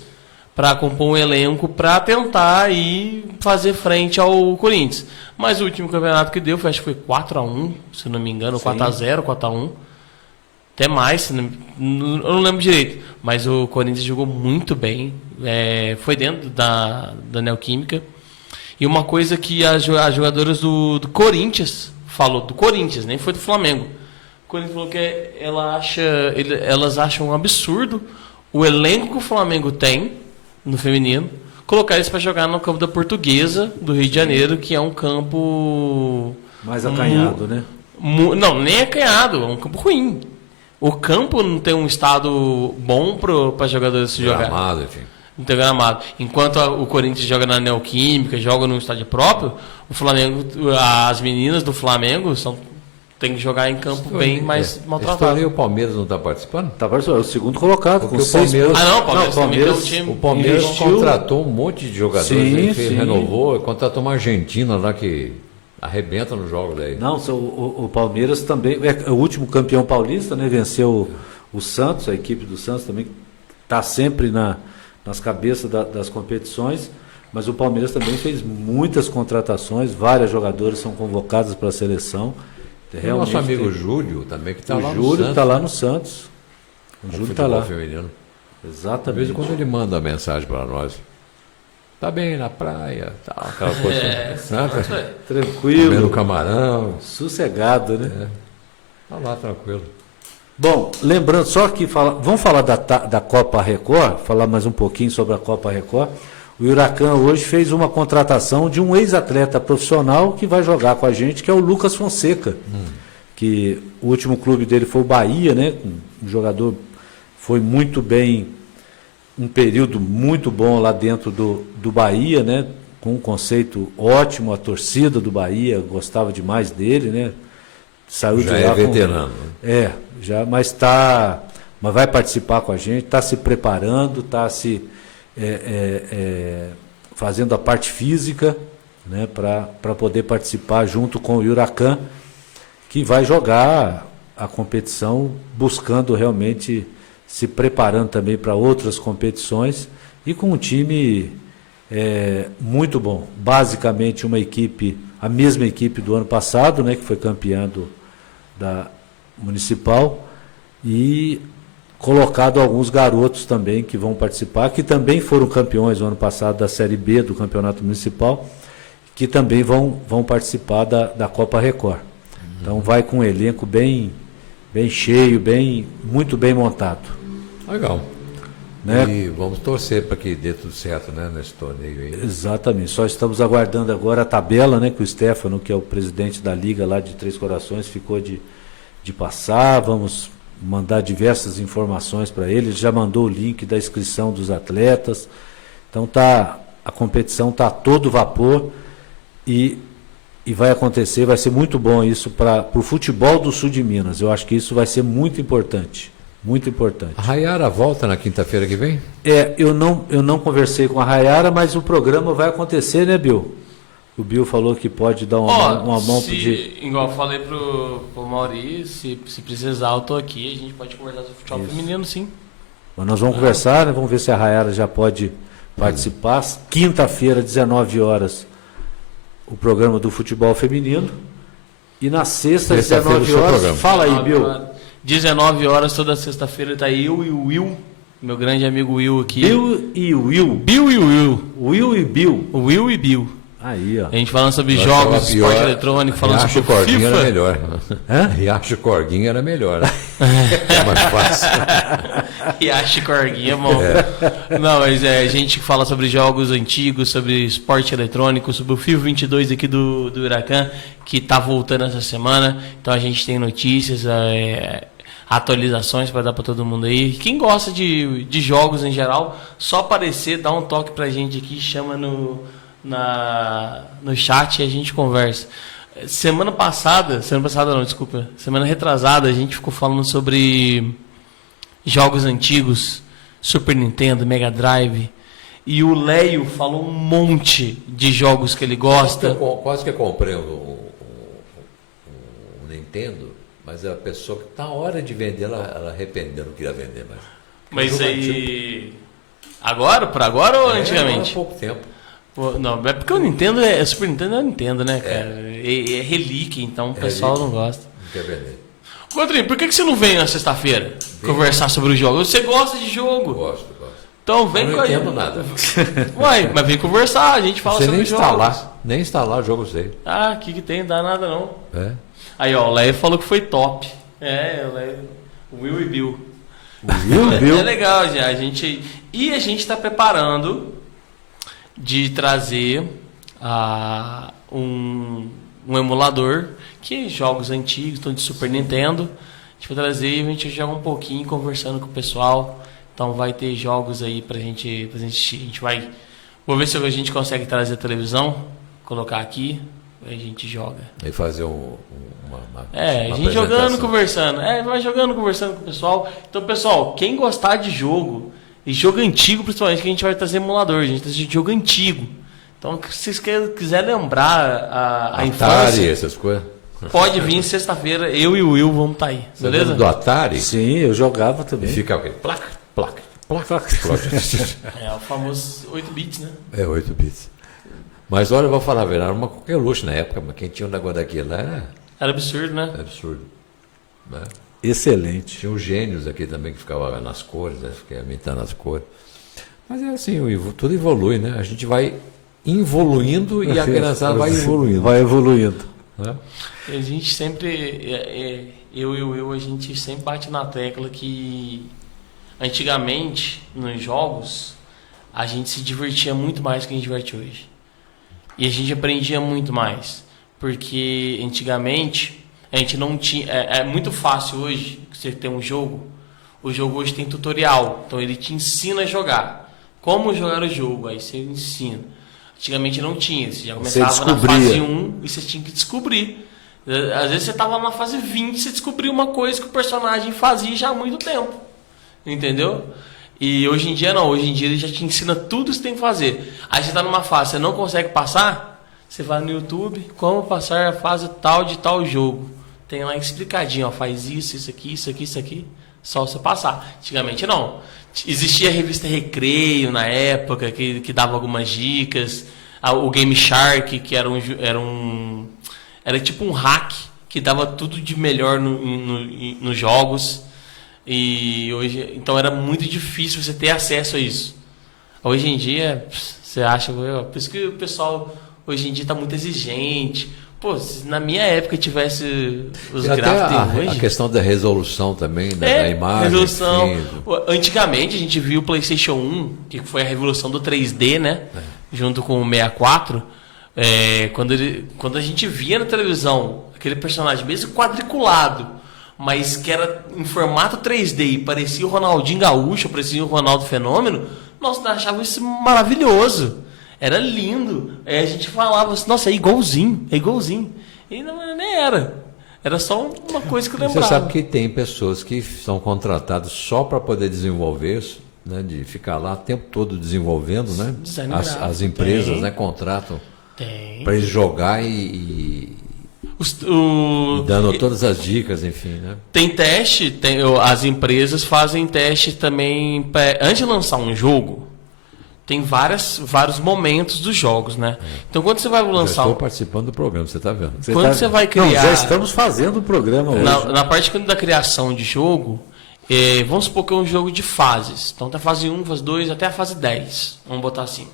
para compor um elenco para tentar aí fazer frente ao Corinthians. Mas o último campeonato que deu, acho que foi 4-1, se não me engano, 4-0, 4-1. Até mais, eu não lembro direito. Mas o Corinthians jogou muito bem. Foi dentro da Neoquímica. E uma coisa que as jogadoras do Corinthians falou, do Corinthians, nem foi do Flamengo. O Corinthians falou que elas acham um absurdo o elenco que o Flamengo tem no feminino, colocar eles para jogar no campo da Portuguesa do Rio de Janeiro, que é um campo mais acanhado, né? Não, nem acanhado, é um campo ruim. O campo não tem um estado bom para jogadores se jogar. Gramado, enfim. Não tem gramado. Enquanto o Corinthians joga na Neoquímica, joga no estádio próprio, o Flamengo, as meninas do Flamengo tem que jogar em campo bem mais maltratado. E o Palmeiras não está participando? Está participando, é o segundo colocado. Porque o Palmeiras... o Palmeiras também tem um time. O Palmeiras contratou um monte de jogadores, renovou, contratou uma Argentina lá que arrebenta no jogo daí. Não, o Palmeiras também é o último campeão paulista, né? Venceu o Santos, a equipe do Santos também está sempre nas cabeças das competições, mas o Palmeiras também fez muitas contratações, várias jogadoras são convocadas para a seleção. O nosso amigo Júlio também, que está lá no Santos. O Júlio está lá no Santos. O Júlio está lá. Feminino. Exatamente. De vez em quando ele manda mensagem para nós. Tá bem na praia, tal, aquela coisa. Tranquilo. Comendo camarão. Sossegado, né? Tá lá, tranquilo. Bom, lembrando só que vamos falar da Copa Record, falar mais um pouquinho sobre a Copa Record. O Huracan hoje fez uma contratação de um ex-atleta profissional que vai jogar com a gente, que é o Lucas Fonseca. Que o último clube dele foi o Bahia, né? Um jogador foi muito bem, um período muito bom lá dentro do Bahia, né? Com um conceito ótimo, a torcida do Bahia gostava demais dele, né? Saiu já de lá é veterano. Mas vai participar com a gente, está se preparando, está se fazendo a parte física, né, para poder participar junto com o Huracan, que vai jogar a competição buscando realmente se preparando também para outras competições e com um time muito bom. Basicamente uma equipe, a mesma equipe do ano passado, né, que foi campeã da Municipal, e colocado alguns garotos também que vão participar, que também foram campeões no ano passado da Série B do Campeonato Municipal, que também vão participar da Copa Record. Então vai com um elenco bem cheio, muito bem montado. Legal. Né? E vamos torcer para que dê tudo certo, né, nesse torneio aí. Exatamente. Só estamos aguardando agora a tabela, né, que o Stefano, que é o presidente da Liga lá de Três Corações, ficou de passar. Vamos mandar diversas informações para ele. Ele já mandou o link da inscrição dos atletas. Então a competição está a todo vapor e vai acontecer, vai ser muito bom isso para o futebol do sul de Minas. Eu acho que isso vai ser muito importante. Muito importante. A Rayara volta na quinta-feira que vem? Eu não conversei com a Rayara, mas o programa vai acontecer, né, Bill? O Bill falou que pode dar uma mão de... Igual eu falei pro Maurício, se precisar eu tô aqui, a gente pode conversar sobre futebol feminino, sim. Mas nós vamos conversar, né? Vamos ver se a Rayara já pode participar. Quinta-feira, 19 horas, o programa do futebol feminino. E na sexta, 19 horas, fala aí, Bill. 19 horas, toda sexta-feira, tá eu e o Will, meu grande amigo Will aqui. Bill e Will. Bill e Will. Will e Bill. Will e Bill. Aí, ó. A gente falando sobre jogos, esporte eletrônico, falando sobre Corguinho FIFA. Era melhor. Riacho Corguinho era melhor. É mais fácil. Riacho Corguinho é bom. Não, mas a gente fala sobre jogos antigos, sobre esporte eletrônico, sobre o FIFA 22 aqui do Huracan, que tá voltando essa semana. Então a gente tem notícias, atualizações para dar para todo mundo aí. Quem gosta de jogos em geral, só aparecer, dá um toque pra gente aqui, chama no chat e a gente conversa. Semana retrasada, a gente ficou falando sobre jogos antigos, Super Nintendo, Mega Drive, e o Leio falou um monte de jogos que ele gosta. Quase que eu comprei o Nintendo, mas a pessoa que tá na hora de vender, ela arrependeu, não queria vender mais. Mas aí... Agora? Por agora ou antigamente? Há pouco tempo. Não, é porque o Nintendo Super Nintendo é Nintendo, né, cara? É relíquia, então o pessoal não gosta. Não quer vender. Rodrigo, por que você não vem na sexta-feira conversar sobre o jogo? Você gosta de jogo? Gosto. Então vem com a gente. Eu não entendo nada. Uai, mas vem conversar, a gente fala sobre jogos. Nem instalar o jogo sei. Ah, o que tem? Não dá nada não. É. Aí, ó, o Leia falou que foi top. O Will e Bill. Bill. É legal, já. A gente está preparando de trazer um emulador que jogos antigos, então de Super Nintendo. A gente vai trazer e a gente joga um pouquinho conversando com o pessoal. Então vai ter jogos aí pra gente assistir. A gente vai. Vou ver se a gente consegue trazer a televisão, colocar aqui, aí a gente joga. E fazer a gente jogando, conversando. Vai jogando, conversando com o pessoal. Então, pessoal, quem gostar de jogo, e jogo antigo principalmente, que a gente vai trazer emulador, a gente vai trazer jogo antigo. Então, se vocês quiserem lembrar a infância, essas coisas, pode vir sexta-feira, eu e o Will vamos estar aí, beleza? Do Atari? Sim, eu jogava também. E fica o quê? Placa. É o famoso 8 bits, né? 8 bits. Mas olha, eu vou falar a verdade, era qualquer luxo na época, mas quem tinha um negócio daquilo lá era absurdo, né? Era absurdo. Né? Excelente. Tinha os gênios aqui também que ficavam nas cores, né? Fiquei imitando as cores. Mas é assim, tudo evolui, né? A gente vai evoluindo e a criançada vai evoluindo. Vai evoluindo. Né? A gente sempre, eu e o Will, a gente sempre bate na tecla que antigamente, nos jogos, a gente se divertia muito mais do que a gente diverte hoje. E a gente aprendia muito mais. Porque antigamente a gente não tinha. É muito fácil hoje você ter um jogo. O jogo hoje tem tutorial. Então ele te ensina a jogar. Como jogar o jogo, aí você ensina. Antigamente não tinha. Você já começava na fase 1 e você tinha que descobrir. Às vezes você estava na fase 20 e você descobriu uma coisa que o personagem fazia já há muito tempo. Entendeu? E hoje em dia não. Hoje em dia ele já te ensina tudo que você tem que fazer. Aí você está numa fase, você não consegue passar. Você vai no YouTube, como passar a fase tal de tal jogo. Tem lá explicadinho, ó, faz isso aqui. Só você passar. Antigamente não. Existia a revista Recreio na época, que dava algumas dicas. O Game Shark, que era tipo um hack, que dava tudo de melhor nos jogos. E hoje, então era muito difícil você ter acesso a isso. Hoje em dia, você acha... Por isso que o pessoal... Hoje em dia está muito exigente. Pô, se na minha época tivesse os gráficos hoje... A questão da resolução também, da imagem. Resolução. Antigamente a gente viu o PlayStation 1, que foi a revolução do 3D, né? Junto com o 64. Quando a gente via na televisão aquele personagem mesmo quadriculado, mas que era em formato 3D e parecia o Ronaldinho Gaúcho, parecia o Ronaldo Fenômeno, nós achávamos isso maravilhoso. Era lindo. Aí a gente falava assim, nossa, é igualzinho. E não nem era. Era só uma coisa que eu lembrava. Você sabe que tem pessoas que são contratadas só para poder desenvolver isso, né? De ficar lá o tempo todo desenvolvendo, né? As empresas, né, contratam Tem. Para ele jogar e dando todas as dicas, enfim, né? Tem teste, as empresas fazem teste também. Antes de lançar um jogo, tem vários momentos dos jogos, né? Então quando você vai lançar. Já estou participando do programa, você está vendo? Você vai criar. Não, já estamos fazendo o programa hoje. Na parte da criação de jogo, vamos supor que é um jogo de fases. Então tem a fase 1, fase 2, até a fase 10. Vamos botar assim.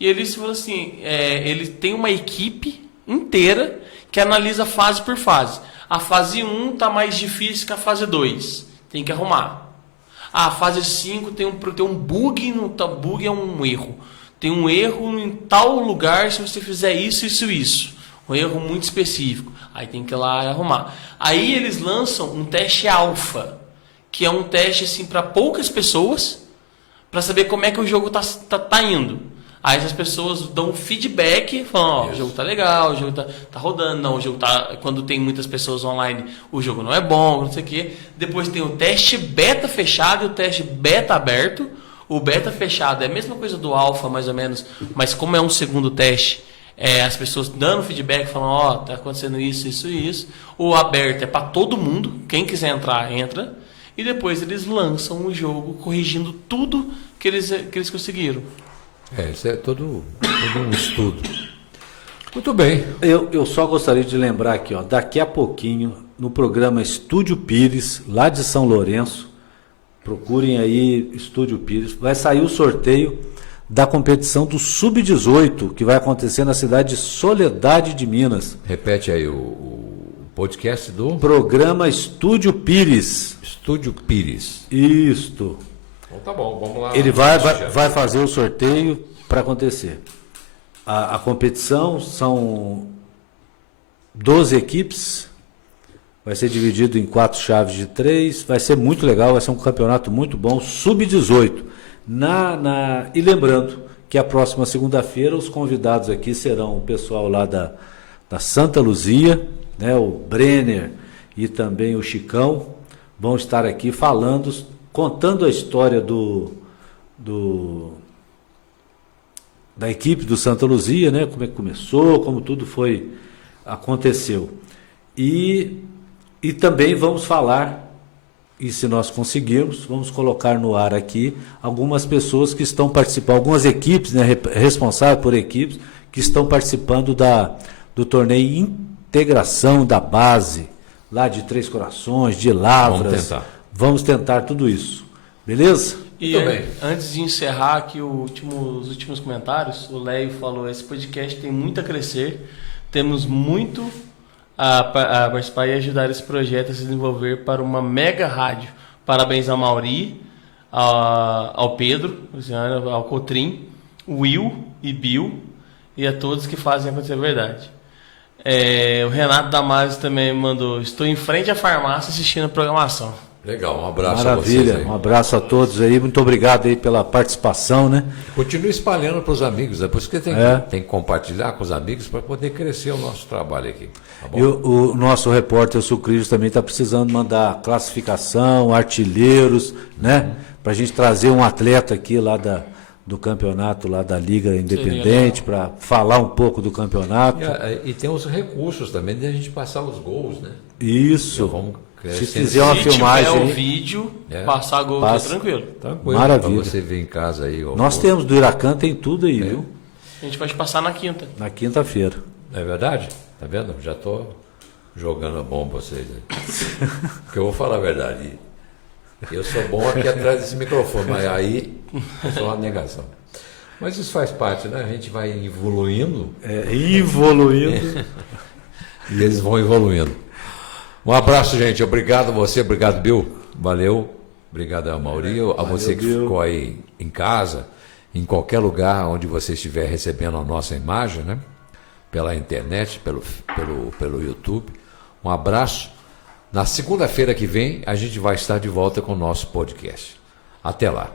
E eles falam assim: ele tem uma equipe inteira que analisa fase por fase. A fase 1 está mais difícil que a fase 2. Tem que arrumar. A fase 5 tem um bug. Bug é um erro. Tem um erro em tal lugar se você fizer isso. Um erro muito específico. Aí tem que ir lá e arrumar. Aí eles lançam um teste alfa, que é um teste assim, para poucas pessoas, para saber como é que o jogo tá indo. Aí essas pessoas dão feedback, falam, o jogo tá legal, o jogo tá rodando, não, o jogo tá. Quando tem muitas pessoas online, o jogo não é bom, não sei o quê. Depois tem o teste beta fechado e o teste beta aberto. O beta fechado é a mesma coisa do alfa, mais ou menos, mas como é um segundo teste, as pessoas dando feedback, falando, tá acontecendo isso. O aberto é para todo mundo, quem quiser entrar, entra. E depois eles lançam o jogo corrigindo tudo que eles conseguiram. Isso é todo um estudo. Muito bem. Eu só gostaria de lembrar aqui, daqui a pouquinho, no programa Estúdio Pires, lá de São Lourenço, procurem aí Estúdio Pires, vai sair o sorteio da competição do Sub-18, que vai acontecer na cidade de Soledade de Minas. Repete aí o podcast do... Programa Estúdio Pires. Estúdio Pires. Isto. Então tá bom, vamos lá. Ele vai fazer o sorteio para acontecer. A competição são 12 equipes, vai ser dividido em 4 chaves de 3, vai ser muito legal, vai ser um campeonato muito bom, Sub-18. E lembrando que a próxima segunda-feira os convidados aqui serão o pessoal lá da Santa Luzia, né, o Brenner e também o Chicão, vão estar aqui contando a história da equipe do Santa Luzia, né? Como é que começou, como tudo aconteceu. E também vamos falar, e se nós conseguirmos, vamos colocar no ar aqui algumas pessoas que estão participando, algumas equipes, né, responsáveis por equipes, que estão participando do torneio Integração da Base, lá de Três Corações, de Lavras. Vamos tentar tudo isso. Beleza? E antes de encerrar aqui os últimos comentários, o Léo falou, esse podcast tem muito a crescer, temos muito a participar e ajudar esse projeto a se desenvolver para uma mega rádio. Parabéns ao Mauri, ao Pedro, ao Cotrim, Will e Bill e a todos que fazem acontecer a verdade. O Renato Damares também mandou, estou em frente à farmácia assistindo a programação. Legal, um abraço a vocês. Maravilha, um abraço a todos aí, muito obrigado aí pela participação, né? Continue espalhando para os amigos, é por isso que tem que compartilhar com os amigos para poder crescer o nosso trabalho aqui. Tá bom? E o nosso repórter, o Sucrilhos, também está precisando mandar classificação, artilheiros, né? Para a gente trazer um atleta aqui lá do campeonato, lá da Liga Independente, para falar um pouco do campeonato. E tem os recursos também de a gente passar os gols, né? Isso. Se fizer uma filmagem. Se tiver o vídeo, passar gol, tranquilo. Maravilha. Pra você ver em casa aí. Nós temos do Huracan, tem tudo aí, viu? A gente pode passar na quinta. Na quinta-feira. É verdade? Tá vendo? Já tô jogando a bomba pra vocês aí. Porque eu vou falar a verdade. Eu sou bom aqui atrás desse microfone, mas aí eu sou uma negação. Mas isso faz parte, né? A gente vai evoluindo. Evoluindo. E eles vão evoluindo. Um abraço, gente. Obrigado a você, obrigado, Bill. Valeu. Obrigado a Mauri, a você que ficou aí em casa, em qualquer lugar onde você estiver recebendo a nossa imagem, né? Pela internet, pelo YouTube. Um abraço. Na segunda-feira que vem, a gente vai estar de volta com o nosso podcast. Até lá.